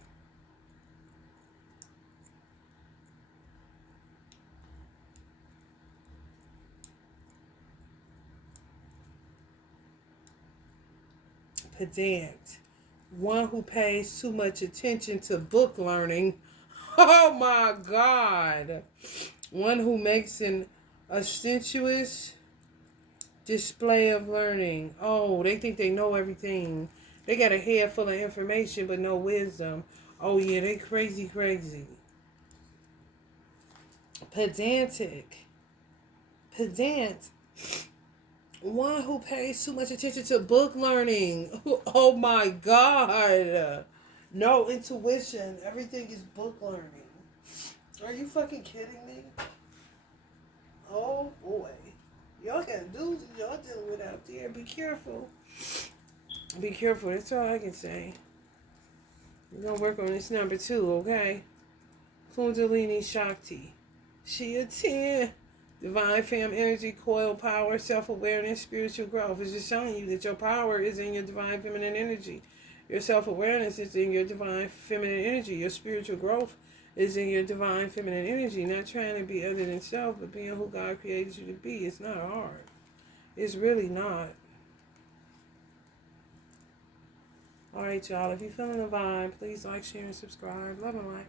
Pedant. One who pays too much attention to book learning. Oh my God. One who makes an ostentatious display of learning. Oh, they think they know everything. They got a head full of information but no wisdom. Oh yeah, they crazy. Pedantic. Pedant. One who pays too much attention to book learning. Oh my God. No intuition. Everything is book learning. Are you fucking kidding me? Oh boy. Y'all got dudes that y'all dealing with out there. Be careful. Be careful. That's all I can say. We're going to work on this number 2, okay? Kundalini Shakti. She a 10. Divine femme energy, coil power, self-awareness, spiritual growth. It's just showing you that your power is in your divine feminine energy. Your self-awareness is in your divine feminine energy. Your spiritual growth is in your divine feminine energy. Not trying to be other than self, but being who God created you to be. It's not hard. It's really not. All right, y'all. If you're feeling the vibe, please like, share, and subscribe. Love and light.